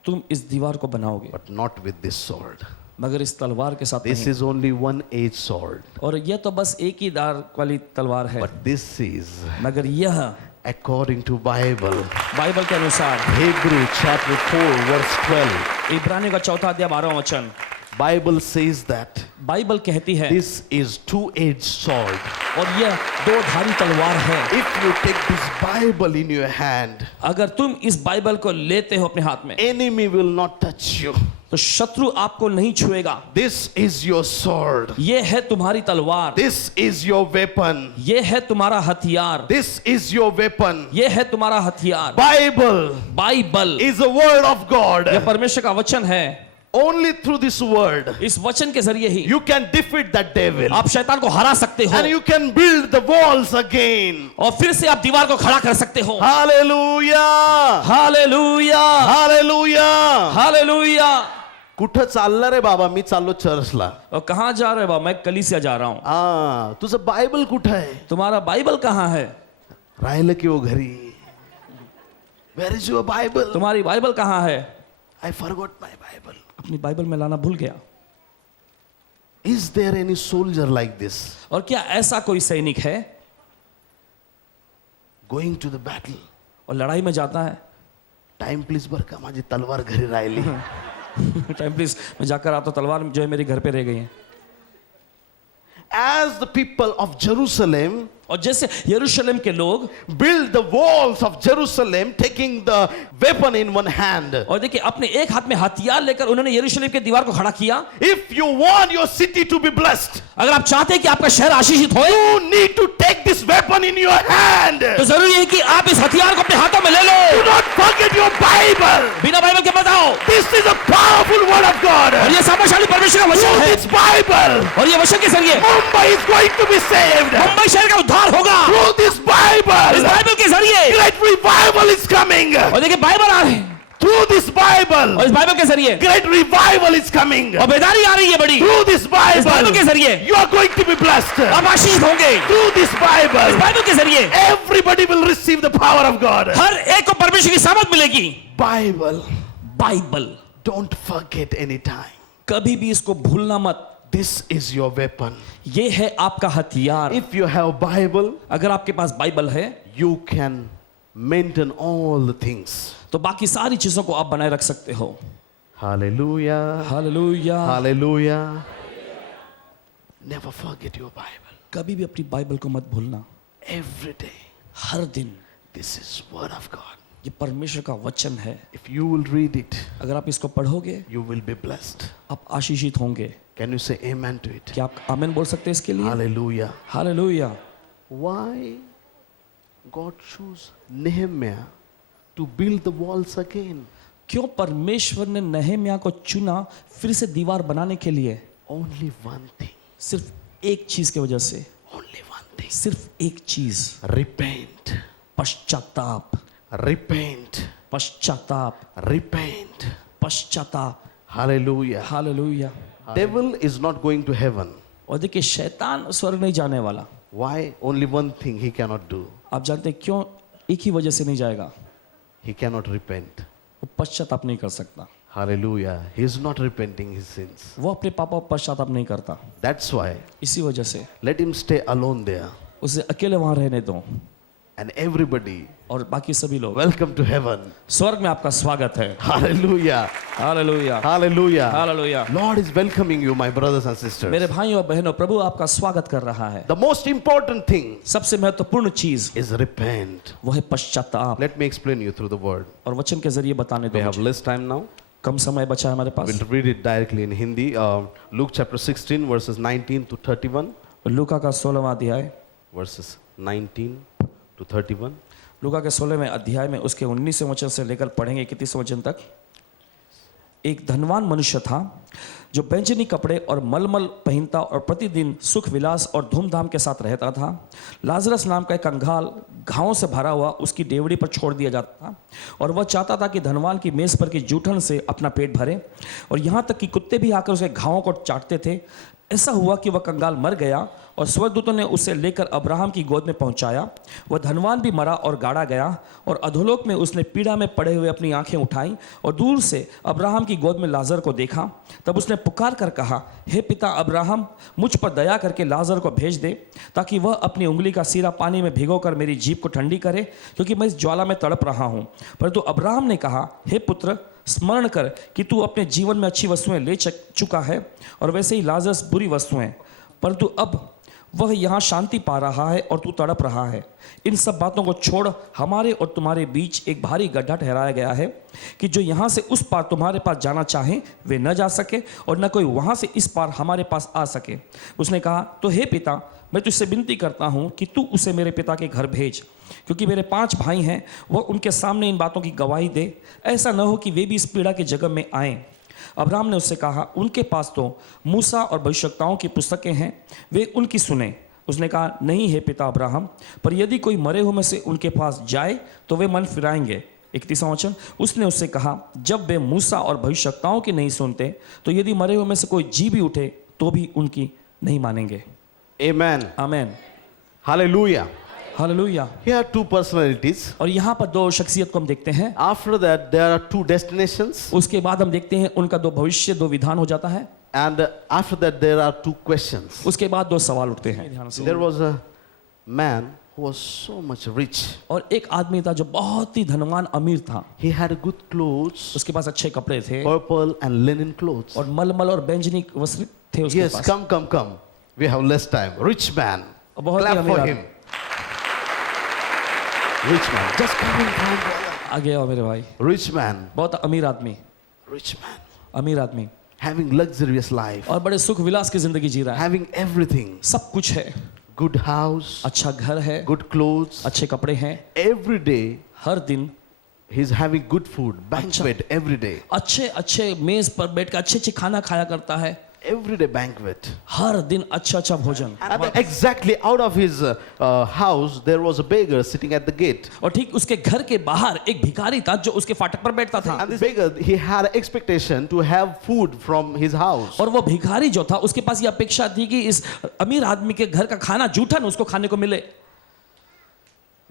तुम इस दीवार को बनाओगे but not with this sword. मगर इस तलवार के साथ This नहीं। is only one-edged sword, और यह तो बस एक ही धार वाली तलवार है, but this is मगर यह according to Bible. बाइबल के अनुसार Hebrew chapter 4 verse 12. इब्रानियों का 4 अध्याय 12वां वचन, Bible says that बाइबल कहती है this is two-edged sword. और यह दो धारी तलवार है। If you take this Bible in your hand, अगर तुम इस बाइबल को लेते हो अपने हाथ में enemy will not touch you. तो शत्रु आपको नहीं छुएगा। This is your sword. ये है तुम्हारी तलवार, This is your weapon. ये है तुम्हारा हथियार, This is your weapon. ये है तुम्हारा हथियार। Bible Bible is the word of God. यह परमेश्वर का वचन है। Only through this word इस वचन के जरिए ही you can defeat that devil. आप शैतान को हरा सकते हो And you can build the walls again. और फिर से आप दीवार को खड़ा कर सकते हो। Hallelujah. Hallelujah Hallelujah. हालेलुया। कुठं चालला रे बाबा? मी चाललो चर्चला. और कहाँ जा रहे हो बाबा? मैं कलीसिया जा रहा हूँ। तुझं बायबल कुठं आहे? तुम्हारा बाइबल कहाँ है? राहिलं की हो घरी? Where is your Bible? तुम्हारी बाइबल कहाँ है? I forgot my Bible. अपनी बाइबल में लाना भूल गया। Is there any soldier like this और क्या ऐसा कोई सैनिक है going to the battle? और लड़ाई में जाता है? Time please बर का माझी तलवार घरी राहिली. टाइम प्लीज, मैं जाकर आता हूं, तलवार जो है मेरे घर पे रह गई है. As the people of Jerusalem और जैसे यरूशलेम के लोग build the walls of Jerusalem, taking the weapon in one hand. और देखिए अपने एक हाथ में हथियार लेकर उन्होंने यरूशलेम के दीवार को खड़ा किया. If you want your city to be blessed, अगर आप चाहते हैं कि आपका शहर आशीषित हो, you need to take this weapon in your hand. तो जरूरी है कि आप इस हथियार को अपने हाथों में ले लो. Do not forget your Bible. बिना बाइबल के मत आओ. This is a powerful word of God. और ये सामर्थ्यशाली परमेश्वर का वचन Through है. this Bible, और ये वचन के जरिए Mumbai is going to be saved. Mumbai शहर का उद्धार होगा. Through this इस Bible, बाइबल के जरिए. great revival is coming. और देखिए बाइबल आ रहे हैं. Through this Bible, और इस बाइबल के जरिए great revival is coming. और बेदारी आ रही है बड़ी. Through this इस बाइबल Bible, के जरिए you are going to be blessed. आप आशीषित होंगे. Through this इस Bible, बाइबल के जरिए everybody will receive the power of God. हर एक को परमेश्वर की सामर्थ मिलेगी. Bible, Bible don't forget any time. कभी भी इसको भूलना मत. This is your weapon. ये है आपका हथियार. If you have Bible, अगर आपके पास बाइबल है you can maintain all the things. तो बाकी सारी चीजों को आप बनाए रख सकते हो. Hallelujah. Hallelujah. Hallelujah. Never forget your Bible. कभी भी अपनी बाइबल को मत भूलना. Every day. हर दिन. This is word of God. ये परमेश्वर का वचन है. If you will read it, अगर आप इसको पढ़ोगे you will be blessed. आप आशीषित होंगे. Can you say amen to it? क्या आप आमीन बोल सकते हैं इसके लिए? Hallelujah. Hallelujah. Why God chose Nehemiah to build the walls again? क्यों परमेश्वर ने नहम्याह को चुना फिर से दीवार बनाने के लिए? Only one thing. सिर्फ एक चीज की वजह से. Only one thing. सिर्फ एक चीज. Repent. पश्चाताप. Repent. पश्चाताप. Repent. पश्चाताप. Hallelujah. Hallelujah. Devil is not going to heaven. और देखिए शैतान स्वर्ग नहीं जाने वाला. Why? Only one thing he cannot do. आप जानते हैं क्यों? एक ही वजह से नहीं जाएगा. He cannot repent. वो पश्चाताप नहीं कर सकता. Hallelujah. He is not repenting his sins. वो अपने पापों पर पश्चाताप नहीं करता. That's why इसी वजह से let him stay alone there. उसे अकेले वहां रहने दो. And everybody, और बाकी सभी लोग welcome to heaven. स्वर्ग में आपका स्वागत है. Hallelujah. Hallelujah. Hallelujah. Hallelujah. Lord is welcoming you, my brothers and sisters. मेरे भाइयों और बहनों, प्रभु आपका स्वागत कर रहा है. The most important thing सबसे महत्वपूर्ण चीज is repent. वो है पश्चाताप. Let me explain you through the word. और वचन के जरिए बताने We दो. have less time now. कम समय बचा है हमारे पास. We'll read it directly in Hindi. Luke chapter 16, verses 19 to 31. लूका का 16वां अध्याय, Verses 19 to 31. लूका के 16वें अध्याय में उसके 19वें वचन से लेकर पढ़ेंगे 31वें वचन तक. एक धनवान मनुष्य था जो बैंजनी कपड़े और मलमल पहनता और प्रतिदिन सुख विलास और धूमधाम के साथ रहता था. लाजरस नाम का एक कंगाल घावों से भरा हुआ उसकी डेवड़ी पर छोड़ दिया जाता था और वह चाहता था कि धनवान की मेज पर की जूठन से अपना पेट भरे और यहाँ तक कि कुत्ते भी आकर उसके घावों को चाटते थे. ऐसा हुआ कि वह कंगाल मर गया और स्वर्गदूतों ने उसे लेकर अब्राहम की गोद में पहुंचाया. वह धनवान भी मरा और गाड़ा गया और अधोलोक में उसने पीड़ा में पड़े हुए अपनी आंखें उठाई और दूर से अब्राहम की गोद में लाजर को देखा. तब उसने पुकार कर कहा, हे पिता अब्राहम, मुझ पर दया करके लाजर को भेज दे ताकि वह अपनी उंगली का सिरा पानी में भिगोकर मेरी जीभ को ठंडी करे, क्योंकि मैं इस ज्वाला में तड़प रहा हूँ. परंतु अब्राहम ने कहा, हे पुत्र, स्मरण कर कि तू अपने जीवन में अच्छी वस्तुएं ले चुका है और वैसे ही लाजरस बुरी वस्तुएं, परंतु अब वह यहाँ शांति पा रहा है और तू तड़प रहा है. इन सब बातों को छोड़ हमारे और तुम्हारे बीच एक भारी गड्ढा ठहराया गया है कि जो यहाँ से उस पार तुम्हारे पास जाना चाहे वे न जा सके और न कोई वहाँ से इस पार हमारे पास आ सके. उसने कहा, तो हे पिता, मैं तुझसे विनती करता हूँ कि तू उसे मेरे पिता के घर भेज, क्योंकि मेरे 5 भाई हैं. वह उनके सामने इन बातों की गवाही दे, ऐसा न हो कि वे भी इस पीड़ा के जगह में आएँ. अब्राहम ने उससे कहा, उनके पास तो मूसा और भविष्यवक्ताओं की पुस्तकें हैं, वे उनकी सुने. उसने कहा, नहीं है पिता अब्राहम, पर यदि कोई मरे हुए में से उनके पास जाए तो वे मन फिराएंगे. 31वां वचन. उसने उससे कहा, जब वे मूसा और भविष्यवक्ताओं की नहीं सुनते तो यदि मरे हुए में से कोई जी भी उठे तो भी उनकी नहीं मानेंगे. Amen. Amen. Hallelujah. Hallelujah. Here are 2 personalities. और यहाँ पर 2 शख्सियत को हम देखते हैं. After that, there are 2 destinations. उसके बाद हम देखते हैं उनका 2 भविष्य 2 विधान हो जाता है. And after that, there are two questions. उसके बाद दो सवाल उठते हैं ध्यान से। There was a man who was so much rich. और एक आदमी था जो बहुत ही धनवान अमीर था। He had good clothes, उसके पास अच्छे कपड़े थे purple and linen clothes. और मलमल और बैंगनी वस्त्र थे उसके Yes, pass. come. We have less time. Rich man. और बहुत ही Clap for अमीर him. Rich man. Just come in, brother. आगे आओ मेरे भाई। Rich man. बहुत अमीर आदमी, Rich man. अमीर आदमी Having luxurious life. और बड़े सुख विलास की जिंदगी जी रहा है। Having everything. सब कुछ है, Good house. अच्छा घर है, Good clothes. अच्छे कपड़े हैं, Every day हर दिन he's having good food. Banquet every day. अच्छे अच्छे मेज पर बैठकर अच्छे अच्छे खाना खाया करता है, Every day banquet. हर दिन अच्छा अच्छा भोजन। And then exactly out of his house, there was a beggar sitting at the gate. और ठीक उसके घर के बाहर एक भिखारी था जो उसके फाटक पर बैठता था। And this beggar, he had an expectation to have food from his house. और वो भिखारी जो था उसके पास ये अपेक्षा थी कि इस अमीर आदमी के घर का खाना जूठन उसको खाने को मिले।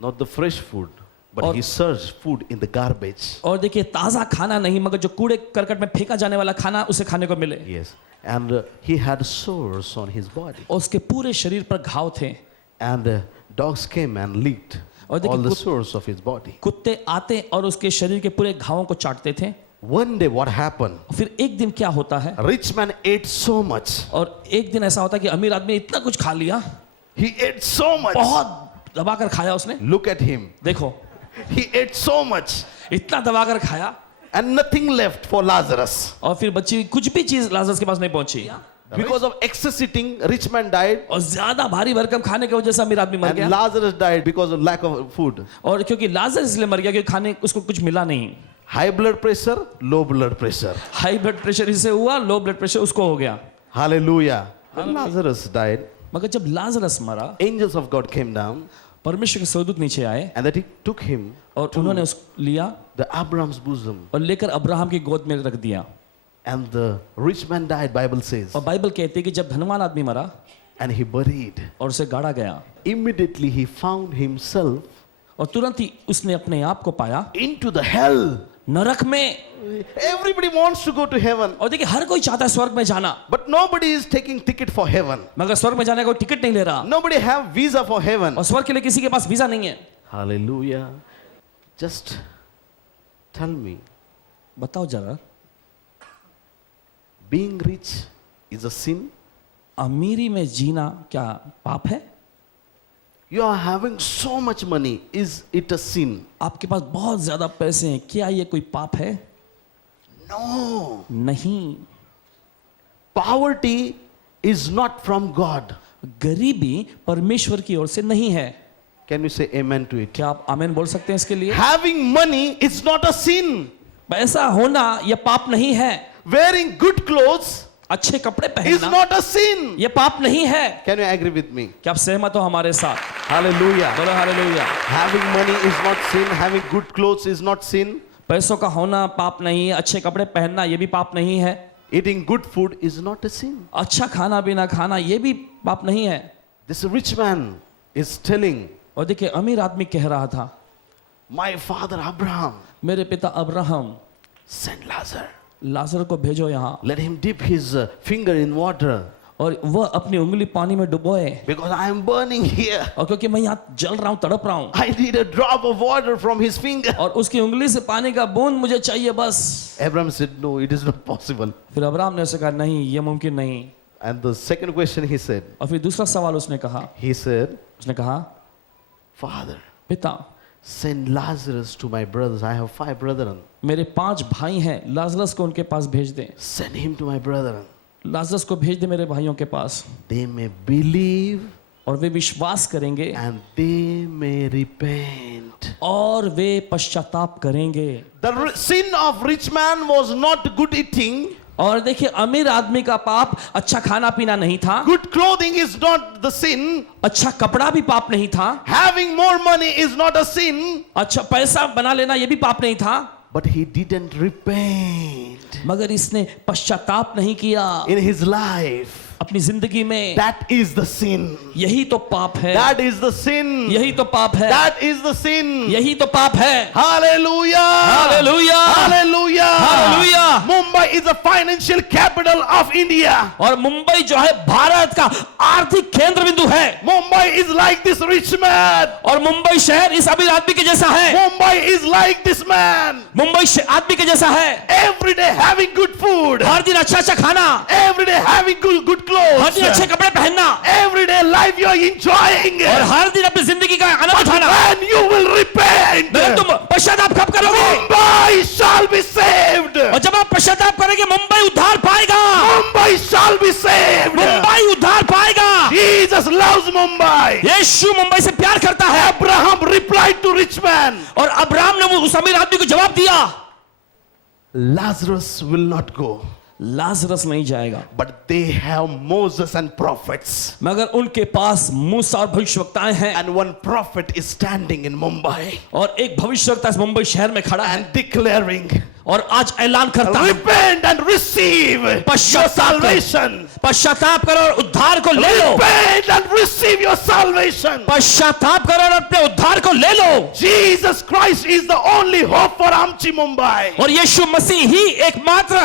Not the fresh food, but और- he searched food in the garbage. और देखिए ताजा खाना नहीं मगर जो कूड़े करकट में फेंका जाने वाला खाना उसे खाने को मिले। Yes. And he had sores on his body. और उसके पूरे शरीर पर घाव थे And dogs came and licked और देखिए all the कुत- sores of his body. कुत्ते आते और उसके शरीर के पूरे घावों को चाटते थे। One day what happened? फिर एक दिन क्या होता है, A rich man ate so much. और एक दिन ऐसा होता है कि अमीर आदमी ने इतना कुछ खा लिया, He ate so much. बहुत दबाकर खाया उसने। Look at him. देखो He ate so much. इतना दबाकर खाया And nothing left for Lazarus. और फिर बच्ची हुई कुछ भी चीज लाजरस के पास नहीं पहुंची Because of excess eating, rich man died. और ज्यादा भारी भरकम खाने की वजह से अमीर आदमी मर And गया। Lazarus died because of lack of food. और क्योंकि लाजर इसलिए मर गया क्योंकि खाने उसको कुछ मिला नहीं। High blood pressure, low blood pressure. High blood pressure इसे हुआ, लो ब्लड प्रेशर उसको हो गया। Hallelujah. When Lazarus died, मगर जब लाजरस मरा, angels of God came down परमेश्वर के स्वर्गदूत नीचे आए and that he took him और उन्होंने उस लिया the Abraham's bosom. और लेकर अब्राहम की गोद में रख दिया। And the rich man died, Bible says. और बाइबल कहती है कि जब धनवान आदमी मरा And he buried. और उसे गाड़ा गया Immediately he found himself और तुरंत ही उसने अपने आप को पाया into the hell. नरक में। Everybody wants to go to heaven. और देखिए हर कोई चाहता है स्वर्ग में जाना, But nobody is taking ticket for heaven. मगर स्वर्ग में जाने का कोई टिकट नहीं ले रहा Nobody have visa for heaven. और स्वर्ग के लिए किसी के पास वीजा नहीं है। Hallelujah. Just tell me, बताओ जरा, being rich is a sin? अमीरी में जीना क्या पाप है? You are having so much money. Is it a sin? आपके पास बहुत ज्यादा पैसे हैं, क्या ये कोई पाप है? No. नहीं। Poverty is not from God. गरीबी परमेश्वर की ओर से नहीं है। Can you say amen to it? क्या आप आमीन बोल सकते हैं इसके लिए? Having money is not a sin. पैसा होना यह पाप नहीं है। Wearing good clothes अच्छे कपड़े is पहनना not a sin. यह पाप नहीं है। Can you agree with me? क्या आप सहमत हो हमारे साथ? Hallelujah. बोलो hallelujah. Having money is not sin. Having good clothes is not sin. पैसों का होना पाप नहीं है, अच्छे कपड़े पहनना यह भी पाप नहीं है, Eating good food is not a sin. अच्छा खाना पीना खाना यह भी पाप नहीं है। This rich man is telling, और देखिए अमीर आदमी कह रहा था, my father Abraham, मेरे पिता अब्राहम send Lazarus. लाजर को भेजो यहाँ Let him dip his finger in water और वह अपनी उंगली पानी में डुबोए, because I am burning here. और क्योंकि मैं यहाँ जल रहा हूँ, तड़प रहा हूँ, I need a drop of water from his finger. और उसकी उंगली से पानी का बूंद मुझे चाहिए बस। Abraham said, no, it is not possible. फिर अब्राहम ने उसे कहा नहीं, ये मुमकिन नहीं। And the second question he said, और फिर दूसरा सवाल उसने कहा, he said, उसने कहा Father, पिता send Lazarus to my brothers. I have 5 brethren. मेरे 5 भाई हैं, लाजरस को उनके पास भेज दे, Send him to my brethren. Lazarus को भेज दे मेरे भाइयों के पास, They may believe और वे विश्वास करेंगे and they may repent. और वे पश्चाताप करेंगे। The sin of rich man was not good eating. और देखिए अमीर आदमी का पाप अच्छा खाना पीना नहीं था, Good clothing is not the sin. अच्छा कपड़ा भी पाप नहीं था, Having more money is not a sin. अच्छा पैसा बना लेना ये भी पाप नहीं था, But he didn't repent मगर इसने पश्चाताप नहीं किया in his life. अपनी जिंदगी में, That is the sin. यही तो पाप है, That is the sin. यही तो पाप है, That is the sin. यही तो पाप है। Hallelujah. Hallelujah. Hallelujah. Hallelujah. Mumbai is the financial capital of India. और मुंबई जो है भारत का आर्थिक केंद्र बिंदु है। Mumbai is like this rich man. और मुंबई शहर इस अमीर आदमी के जैसा है। Mumbai is like this man. Mumbai आदमी के जैसा है। Every day having good food. हर दिन अच्छा अच्छा खाना, Every day having good हर clothes. दिन अच्छे कपड़े पहनना, Every day life you are enjoying. और हर दिन अपनी जिंदगी का आनंद But उठाना। when you will repent, मगर तुम पश्चाताप कब करोगे? Mumbai shall be saved. और जब आप पश्चाताप करेंगे मुंबई उद्धार पाएगा। Mumbai shall be saved. Mumbai उद्धार पाएगा। Jesus loves Mumbai. यीशु मुंबई से प्यार करता है। Abraham replied to rich man, और अब्राहम ने उस अमीर आदमी को जवाब दिया, Lazarus will not go, Lazarus नहीं जाएगा, but they have Moses and prophets. मगर उनके पास मूसा और भविष्यवक्ताएं हैं। And one prophet is standing in Mumbai और एक भविष्यवक्ता इस मुंबई शहर में खड़ा है and declaring, और आज ऐलान करता है, repent and receive your पश्चाताप salvation. पश्चाताप करो और उद्धार को ले लो। Repent and receive your salvation. पश्चाताप करो और अपने उद्धार को ले लो। Jesus Christ is the only hope for Amchi Mumbai. और यीशु मसीह ही एकमात्र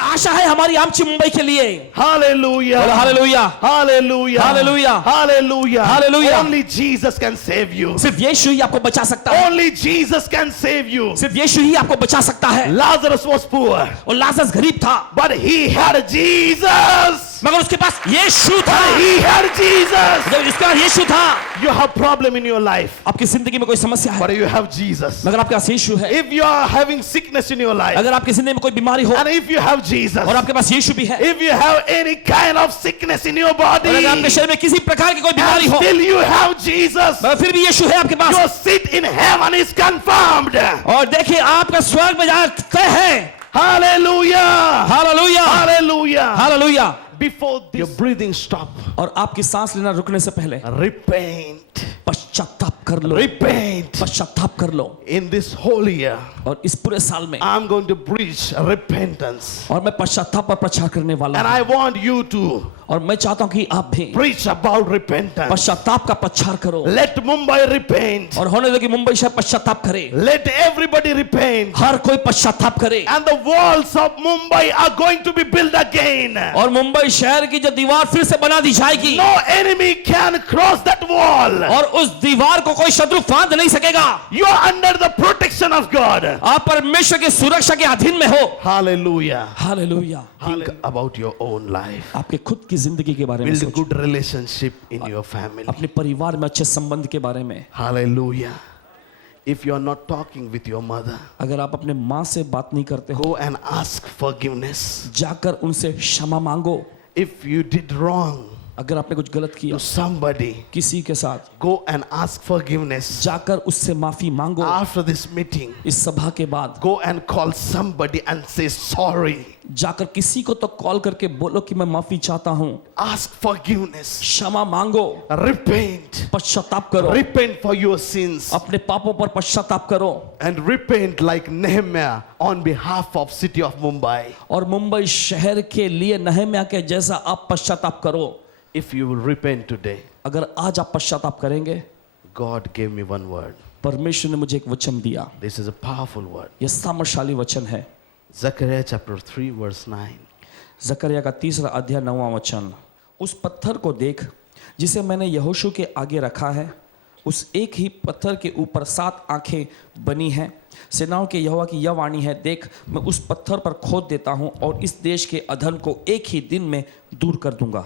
आशा है हमारी आमची मुंबई के लिए। Hallelujah. Hallelujah, Hallelujah. Hallelujah. Hallelujah. Hallelujah. Only Jesus can save you. सिर्फ यीशु ही आपको बचा सकता है। Only Jesus can save you. सिर्फ यीशु ही आपको बचा सकता है। Lazarus was poor, और लाजरस गरीब था, but he had Jesus. मगर उसके पास यीशु था। But he had Jesus. जब इसका यीशु था। You have problem in your life, आपकी जिंदगी में कोई समस्या है, but you have Jesus. मगर आपके पास यीशु है। If you are having sickness in your life, अगर आपकी जिंदगी में कोई बीमारी हो and if you have Jesus, और आपके पास यीशु भी है, if you have any kind of sickness in your body, और अगर आपके शरीर में किसी प्रकार की कोई बीमारी and हो, still you have Jesus, मगर फिर भी यीशु है आपके पास, your seat in heaven is confirmed. और देखिए आपका स्वर्ग में जाना तय है। Hallelujah. Hallelujah, Hallelujah. Hallelujah. Before your breathing stop, और आपकी सांस लेना रुकने से पहले repent. पश्चाताप कर लो, Repent. पश्चाताप कर लो। In this whole year, और इस पूरे साल में I'm going to preach repentance. और मैं पश्चाताप पर प्रचार करने वाला And हूं, I want you to और मैं चाहता हूं कि आप भी preach about repentance. पश्चाताप का प्रचार करो, Let Mumbai repent. और होने दो कि मुंबई शहर पश्चाताप करे, Let everybody repent. हर कोई पश्चाताप करे। And the walls of Mumbai are going to be built again. और मुंबई शहर की जो दीवार फिर से बना दी जाएगी, No enemy can cross that wall. और उस दीवार को कोई शत्रु फांद नहीं सकेगा। You are under the protection of God. आप परमेश्वर की सुरक्षा के अधीन में हो। Hallelujah. Hallelujah. Think about your own life. आपके खुद की जिंदगी के बारे में Build a सोचो, good relationship in your family. अपने परिवार में अच्छे संबंध के बारे में। Hallelujah. If you are not talking with your mother, अगर आप अपने माँ से बात नहीं करते हो, go and ask forgiveness. जाकर उनसे क्षमा मांगो। If you did wrong अगर आपने कुछ गलत किया to somebody, किसी के साथ, go and ask forgiveness. जाकर उससे माफी मांगो। After this meeting, इस सभा के बाद go and call somebody and say sorry. जाकर किसी को तो कॉल करके बोलो कि मैं माफी चाहता हूँ, Ask forgiveness. क्षमा मांगो, Repent. पश्चाताप करो, Repent for your sins. अपने पापों पर पश्चाताप करो, And repent like Nehemiah on behalf of city of Mumbai. और मुंबई शहर के लिए नहम्याह के जैसा आप पश्चाताप करो। If you will repent today, अगर आज आप पश्चाताप करेंगे, God gave me one word. परमेश्वर ने मुझे एक वचन दिया, This is a powerful word. यह सामर्थशाली वचन है। Zechariah chapter 3 verse 9. जकरिया का 3 अध्याय 9वां वचन। उस पत्थर को देख जिसे मैंने यहोशू के आगे रखा है, उस एक ही पत्थर के ऊपर 7 आंखें बनी हैं। सेनाओं के यहोवा की यह वाणी है, देख मैं उस पत्थर पर खोद देता हूं और इस देश के अधर्म को एक ही दिन में दूर कर दूंगा।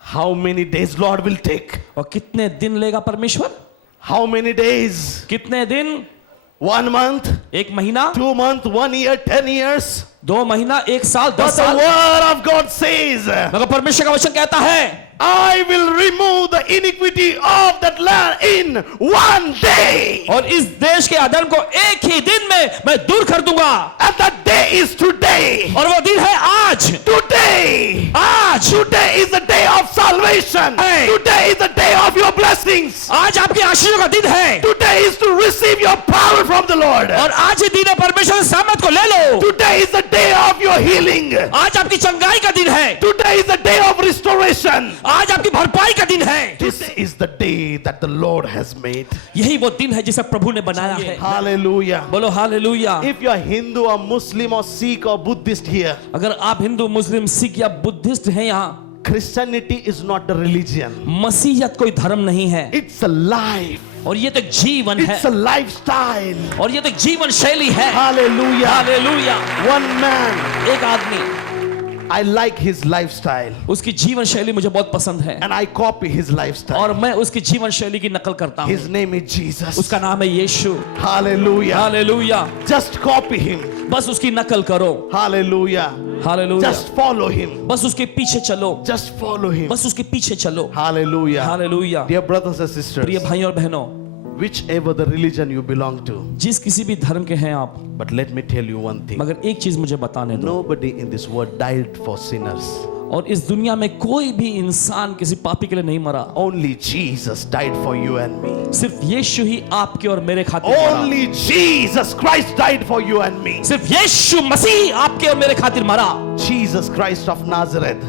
How many days Lord will take? और कितने दिन लेगा परमेश्वर? How many days? कितने दिन? 1 month, 1 महीना, 2 months, 1 year, 10 years? 2 महीना, 1 साल, 10 But the साल? word of God says, मगर परमेश्वर का वचन कहता है, I will remove the iniquity of that land in 1 day. और इस देश के अधर्म को एक ही दिन में मैं दूर कर दूंगा। And that day is today. और वो दिन है आज। Today. आज Today is the day of salvation. Hey. Today is the day of your blessings. आज आपके आशीर्वाद का दिन है, Today is to receive your power from the Lord. और आज ही दिन है परमेश्वर से सामर्थ को ले लो। Today is the day of your healing. आज आपकी चंगाई का दिन है, Today is the day of restoration. restoration. आज आपकी भरपाई का दिन है। This is the day that the Lord has made. यही वो दिन है जिसे प्रभु ने बनाया है। Hallelujah. बोलो hallelujah. If you are Hindu or Muslim or Sikh or Buddhist here, अगर आप हिंदू, मुस्लिम, सिख या बुद्धिस्ट हैं यहाँ, Christianity is not a religion. मसीहियत कोई धर्म नहीं है, It's a life. और ये तो एक जीवन है, It's a lifestyle. और ये तो एक जीवन शैली है। Hallelujah. हालेलुया। One man, एक आदमी, I like his lifestyle उसकी जीवन शैली मुझे बहुत पसंद है, and I copy his lifestyle. और मैं उसकी जीवन शैली की नकल करता हूँ। His name is Jesus. उसका नाम है यीशु। Hallelujah. Hallelujah. Just copy him. बस उसकी नकल करो। Hallelujah. Hallelujah. Just follow him. बस उसके पीछे चलो, Just follow him. बस उसके पीछे चलो। Hallelujah. Hallelujah. Dear brothers and प्रिय sisters, भाइयों और बहनों, whichever the religion you belong to, जिस किसी भी धर्म के हैं आप, but let me tell you one thing. मगर एक चीज मुझे बताने दो, Nobody in this world died for sinners. और इस दुनिया में कोई भी इंसान किसी पापी के लिए नहीं मरा, Only Jesus died for you and me. सिर्फ यीशु ही आपके और मेरे खातिर मरा। Only Jesus Christ died for you and me. सिर्फ यीशु मसीह आपके और मेरे खातिर मरा। Jesus Christ of Nazareth.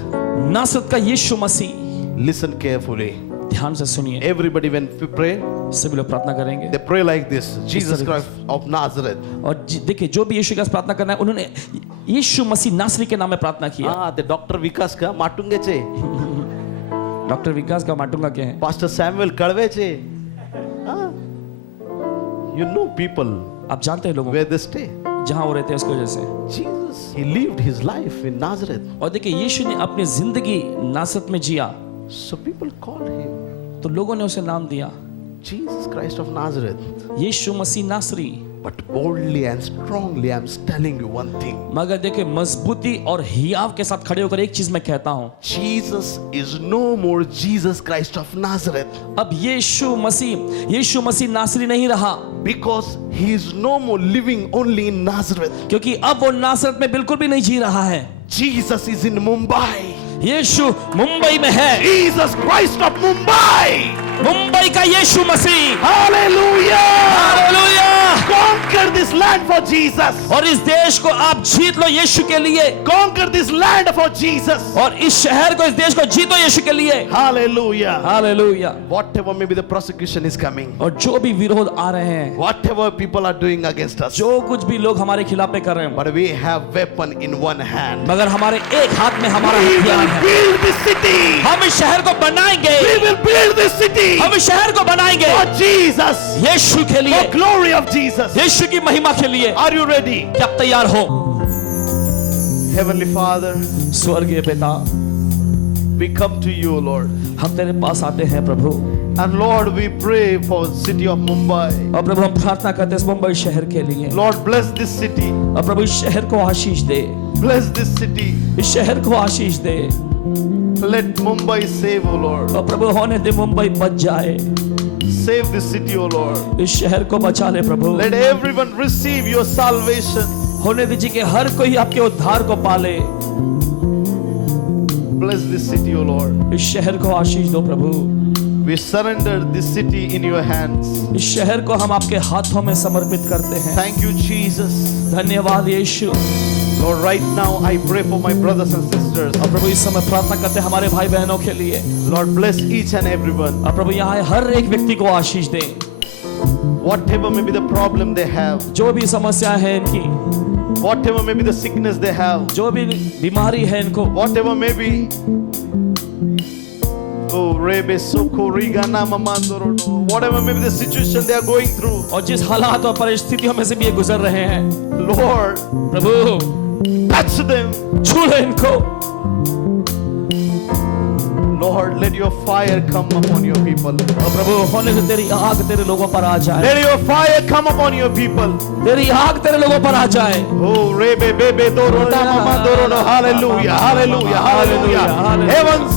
नासरत का यीशु मसीह। Listen carefully. ध्यान से सुनिए। Everybody when we pray, सभी लोग प्रार्थना करेंगे, they pray like this. Jesus तरीके Christ of Nazareth. और देखिए जो भी यीशु का प्रार्थना करना है, उन्होंने यीशु मसीह नासरी के नाम में प्रार्थना किया। Ah, the Dr. Vikas ka matungeche. Doctor Vikas का माटूंगा क्या है? Pastor Samuel kadveche. Ah. You know people आप जानते हैं लोगों where they stay. जहां वो रहते हैं उसकी वजह से। Jesus, he lived his life in Nazareth. और देखिए यीशु ने अपनी जिंदगी नासरत में जिया, So people called him तो लोगों ने उसे नाम दिया Jesus Christ of Nazareth. यीशु मसीह नासरी। But boldly and strongly I'm telling you one thing. मगर देखिए मजबूती और हियाव के साथ खड़े होकर एक चीज मैं कहता हूं, Jesus is no more Jesus Christ of Nazareth, अब यीशु मसीह नासरी नहीं रहा, because he is no more living only in Nazareth. क्योंकि अब वो नासरत में बिल्कुल भी नहीं जी रहा है। Jesus is in Mumbai. यीशु मुंबई में है। Jesus Christ of Mumbai. Mumbai का यीशु मसीह। Hallelujah. Hallelujah. Conquer this land for Jesus. और इस देश को आप जीत लो यीशु के लिए, Conquer this land for Jesus. और इस शहर को, इस देश को जीतो यीशु के लिए। Hallelujah. Hallelujah. Whatever maybe the persecution is coming, और जो भी विरोध आ रहे हैं, whatever people are doing against us, जो कुछ भी लोग हमारे खिलाफ में कर रहे हैं, but we have weapon in one hand. मगर हमारे एक हाथ में हमारा We हथियार will है। build this city. हम इस शहर को बनाएंगे, We will build this city हम इस शहर को बनाएंगे for Jesus, यीशु के लिए, for glory of Jesus. यीशु की महिमा के लिए। Are you ready? क्या आप तैयार हो? Heavenly Father, स्वर्गीय पिता, we come to you, Lord. हम तेरे पास आते हैं प्रभु, And Lord, we pray for city of Mumbai. और प्रभु हम प्रार्थना करते हैं इस मुंबई शहर के लिए। Lord, bless this city. और प्रभु इस शहर को आशीष दे, Bless this city. इस शहर को आशीष दे, Let Mumbai save, O Lord. और प्रभु होने दे मुंबई बच जाए, Save this city, O Lord. इस शहर को बचा ले प्रभु। Let everyone receive your salvation. होने दीजिए कि हर कोई आपके उद्धार को पाले। Bless this city, O Lord. इस शहर को आशीष दो प्रभु। We surrender this city in your hands. इस शहर को हम आपके हाथों में समर्पित करते हैं। Thank you, Jesus. धन्यवाद यीशु। Lord, right now I pray for my brothers and sisters. और प्रभु इस समय प्रार्थना करते हैं हमारे भाई बहनों के लिए। Lord, bless each and everyone. और प्रभु यहाँ हर एक व्यक्ति को आशीष दे। Whatever may be the problem they have, जो भी समस्या है इनकी, whatever may be the sickness they have, जो भी बीमारी है इनको, whatever may be, oh, Rebe Soko Rigana Mamandoro, whatever may be the situation they are going through, और जिस हालात और परिस्थितियों में से भी ये गुजर रहे हैं, Lord, प्रभु touch them. छू ले इनको। Lord, let your fire come upon your people. और प्रभु होने से तेरी आग तेरे लोगों पर आ जाए, Let your fire come upon your people. तेरी आग तेरे लोगों पर आ जाए। Oh, Rebe Bebe Doro Mama Doro. Hallelujah, hallelujah, hallelujah. Heavens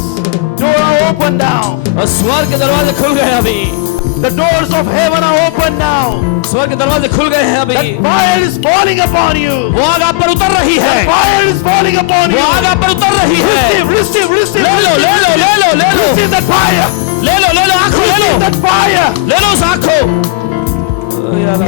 door are open now. और स्वर्ग के दरवाजे खुल गए अभी, The doors of heaven are open now. स्वर्ग के दरवाजे खुल गए हैं अभी। That fire is falling upon you. वो आग आप पर उतर रही है, Fire is falling upon वो you. आग आप पर उतर रही है। Receive, receive, ले लो ले लो ले लो ले लो receive that fire. ले लो ले लो आंखों ले लो Receive that fire. ले लो उस आंखों।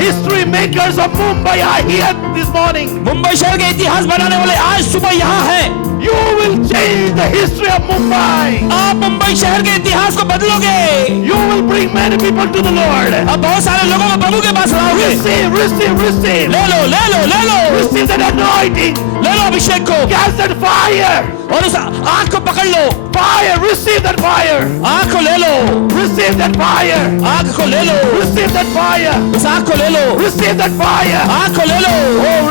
History makers of Mumbai are here this morning. Mumbai शहर के इतिहास बनाने वाले आज सुबह यहाँ हैं। You will change the history of Mumbai. आप मुंबई शहर के इतिहास को बदलोगे। You will bring many people to the Lord. अब बहुत सारे लोगों को प्रभु के पास लाओगे। Receive, receive, receive. ले लो ले लो ले लो Receive that anointing. ले लो अभिषेक को Catch that fire. और उस आग को पकड़ लो। Fire, receive that fire. आग को ले लो, Receive that fire. आग को ले लो, Receive that fire. उस आग को ले लो, Receive that fire. आग को ले लो। Oh,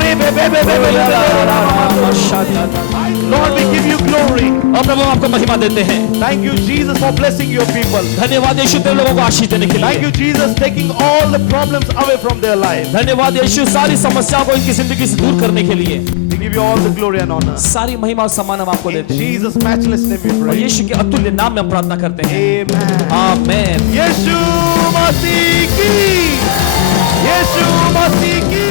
Lord, we give you glory. और प्रभु हम आपको महिमा देते हैं। Thank you, Jesus, for blessing your people. धन्यवाद यीशु तेरे लोगों को आशीष देने के Thank लिए। you, Jesus, taking all the problems away from their life. धन्यवाद यीशु सारी समस्याओं को इनकी जिंदगी से दूर करने के लिए। We give you all the glory and honor. सारी महिमा और सम्मान हम आपको In देते हैं। Jesus' matchless name we और pray. यीशु के अतुल्य नाम में हम प्रार्थना करते हैं। Amen. आमेन। यीशु मसीह की